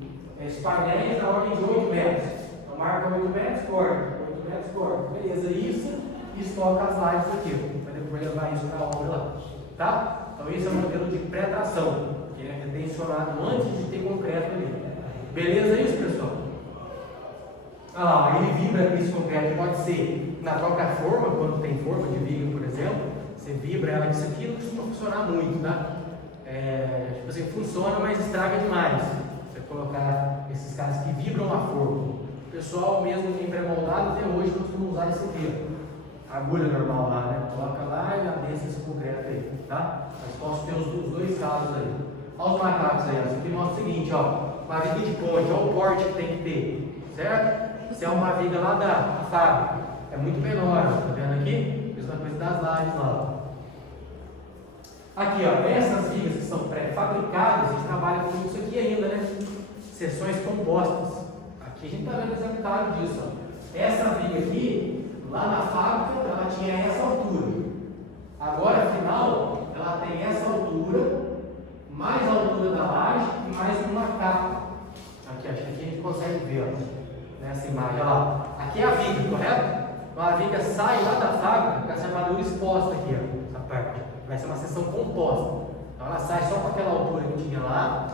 painéis na ordem de 8 metros. Então marca 8 metros, corta, 8 metros, corta. Beleza, isso e estoca as lajes aqui, para depois levar isso para a obra lá. Tá? Então esse é o modelo de pré-tração, que é tensionado antes de ter concreto ali. Beleza isso, pessoal? Olha lá, ele vibra esse concreto, pode ser na própria forma, quando tem forma de viga, por exemplo, você vibra ela, isso aqui não costuma funcionar muito, tá? Tipo assim, funciona, mas estraga demais. Você colocar esses caras que vibram a forma. O pessoal mesmo em pré-moldado até hoje costuma usar esse termo. Agulha normal lá, né? Coloca lá e adensa esse concreto aí, tá? Mas posso ter os dois casos aí. Olha os macacos aí, ó. Isso aqui mostra o seguinte, ó. Uma viga de ponte, olha o porte que tem que ter, certo? Se é uma viga lá da fábrica, é muito menor, tá vendo aqui? Mesma coisa das lajes lá. Aqui, ó, essas vigas que são pré-fabricadas, a gente trabalha com isso aqui ainda, né? Seções compostas. Aqui a gente está vendo exemplo claro disso, ó. Essa viga aqui, lá na fábrica, ela tinha essa altura. Agora, afinal, ela tem essa altura, mais a altura da laje e mais uma capa. Aqui, acho que aqui a gente consegue ver, ó, nessa imagem, olha lá. Aqui é a viga, correto? Então a viga sai lá da fábrica com essa armadura exposta aqui, ó, essa parte. Vai ser uma seção composta. Então ela sai só com aquela altura que tinha lá.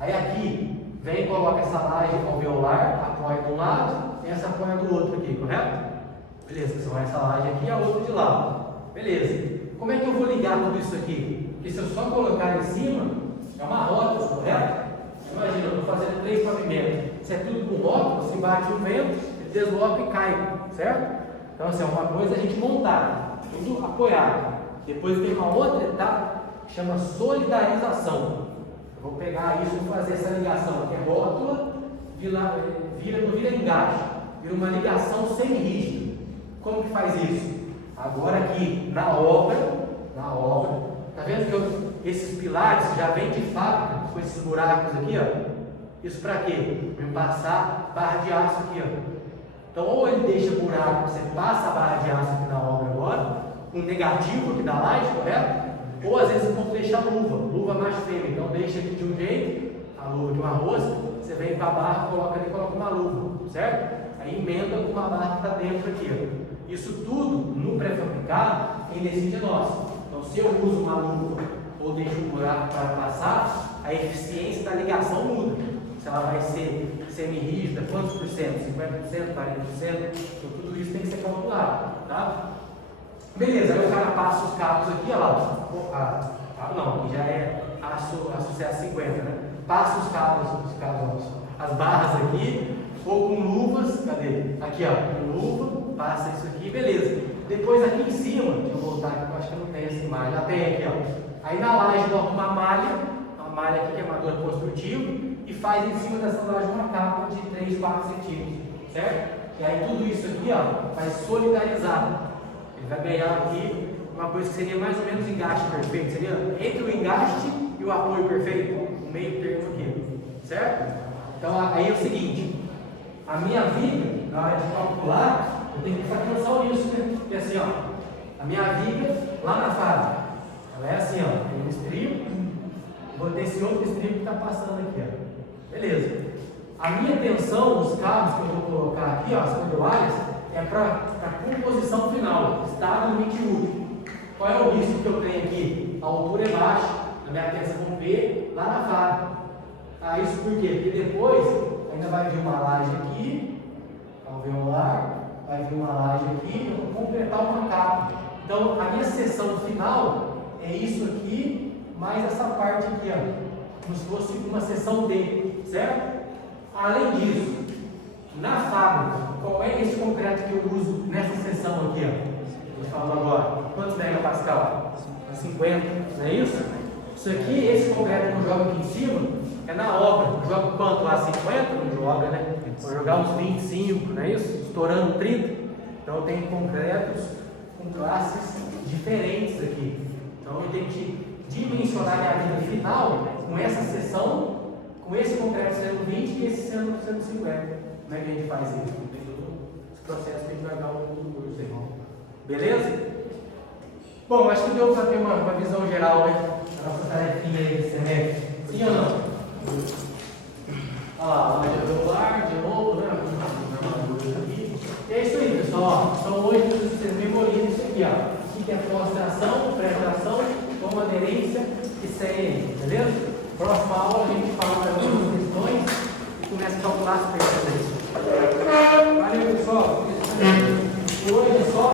Aí aqui, vem e coloca essa laje alveolar, apoia de um lado e essa apoia do outro aqui, correto? Beleza, só essa laje aqui e a outra de lá. Beleza. Como é que eu vou ligar tudo isso aqui? Porque se eu só colocar em cima, é uma rótula, correto? Imagina, eu estou fazendo 3 pavimentos. Se é tudo com rótula, você bate o vento, ele desloca e cai, certo? Então, assim, é uma coisa a gente montar, tudo apoiado. Depois tem uma outra etapa que chama solidarização. Eu vou pegar isso e fazer essa ligação. Aqui é rótula, vira engaixe, vira uma ligação semi-rígida. Como que faz isso? Agora aqui, na obra, tá vendo que esses pilares já vêm de fábrica, com esses buracos aqui, ó. Isso para quê? Para passar barra de aço aqui, ó. Então, ou ele deixa buraco, você passa a barra de aço aqui na obra agora, com negativo aqui da laje, correto? Ou às vezes você deixa luva macho fêmea. Então, deixa aqui de um jeito, a luva de uma rosca, você vem para a barra, coloca ali e coloca uma luva, certo? Aí emenda com uma barra que está dentro aqui, ó. Isso tudo, no pré-fabricado, quem decide é nós. Então, se eu uso uma luva ou deixo um buraco para passar, a eficiência da ligação muda. Se ela vai ser semi-rígida, quantos por cento? 50%, 40%? Então, tudo isso tem que ser calculado, tá? Beleza, aí o cara passa os cabos aqui, olha lá. Não, aqui já é aço CA50, né? Passa os cabos as barras aqui, ou com luvas, cadê? Aqui ó, com luva, passa isso aqui, beleza. Depois aqui em cima, deixa eu voltar aqui, eu acho que eu não tenho essa imagem, já tem aqui ó. Aí na laje coloca uma malha aqui que é madura construtivo, e faz em cima dessa laje uma capa de 3, 4 centímetros, certo? E aí tudo isso aqui ó, vai solidarizar. Ele vai ganhar aqui uma coisa que seria mais ou menos o engaste perfeito, seria entre o engaste e o apoio perfeito, o meio termo aqui, certo? Então aí é o seguinte, a minha viga, na hora de calcular, eu tenho que prestar atenção nisso, né? Porque assim ó, a minha viga lá na fábrica, ela é assim ó, tem um estribo, vou ter esse outro estribo que está passando aqui ó, beleza. A minha tensão, os cabos que eu vou colocar aqui, ó, as conduárias, é para a composição final, estavelmente útil. Qual é o risco que eu tenho aqui? A altura é baixa, a minha tensão P lá na fábrica. Ah, isso por quê? Porque depois ainda vai vir uma laje aqui, alveolar, vai vir uma laje aqui, eu vou completar uma capa. Então a minha seção final é isso aqui, mais essa parte aqui, ó, como se fosse uma seção D, certo? Além disso, na fábrica, qual é esse concreto que eu uso nessa seção aqui, ó? Eu falo agora, quantos megapascal? 50, não é isso? Isso aqui, esse concreto que eu jogo aqui em cima, é na obra. Eu jogo quanto lá? 50? Não joga, né? Vou jogar uns 25, não é isso? Estourando 30. Então eu tenho concretos com classes diferentes aqui. Então eu tenho que dimensionar minha vida final com essa seção, com esse concreto sendo 20 e esse sendo 50. Como é que a gente faz isso? Tem todo esse processo que a gente vai dar ao longo do curso, irmão. Beleza? Bom, acho que deu para ter uma visão geral, né? A nossa tarefinha aí desse semestre. Sim ou não? Olha lá, a celular, de novo, né? E é isso aí, pessoal. Então hoje vocês memorizam isso aqui, ó. O que é pós-tração, pré-tração, com aderência e CN, beleza? Próxima aula a gente fala para algumas questões e começa a calcular as perguntas aí.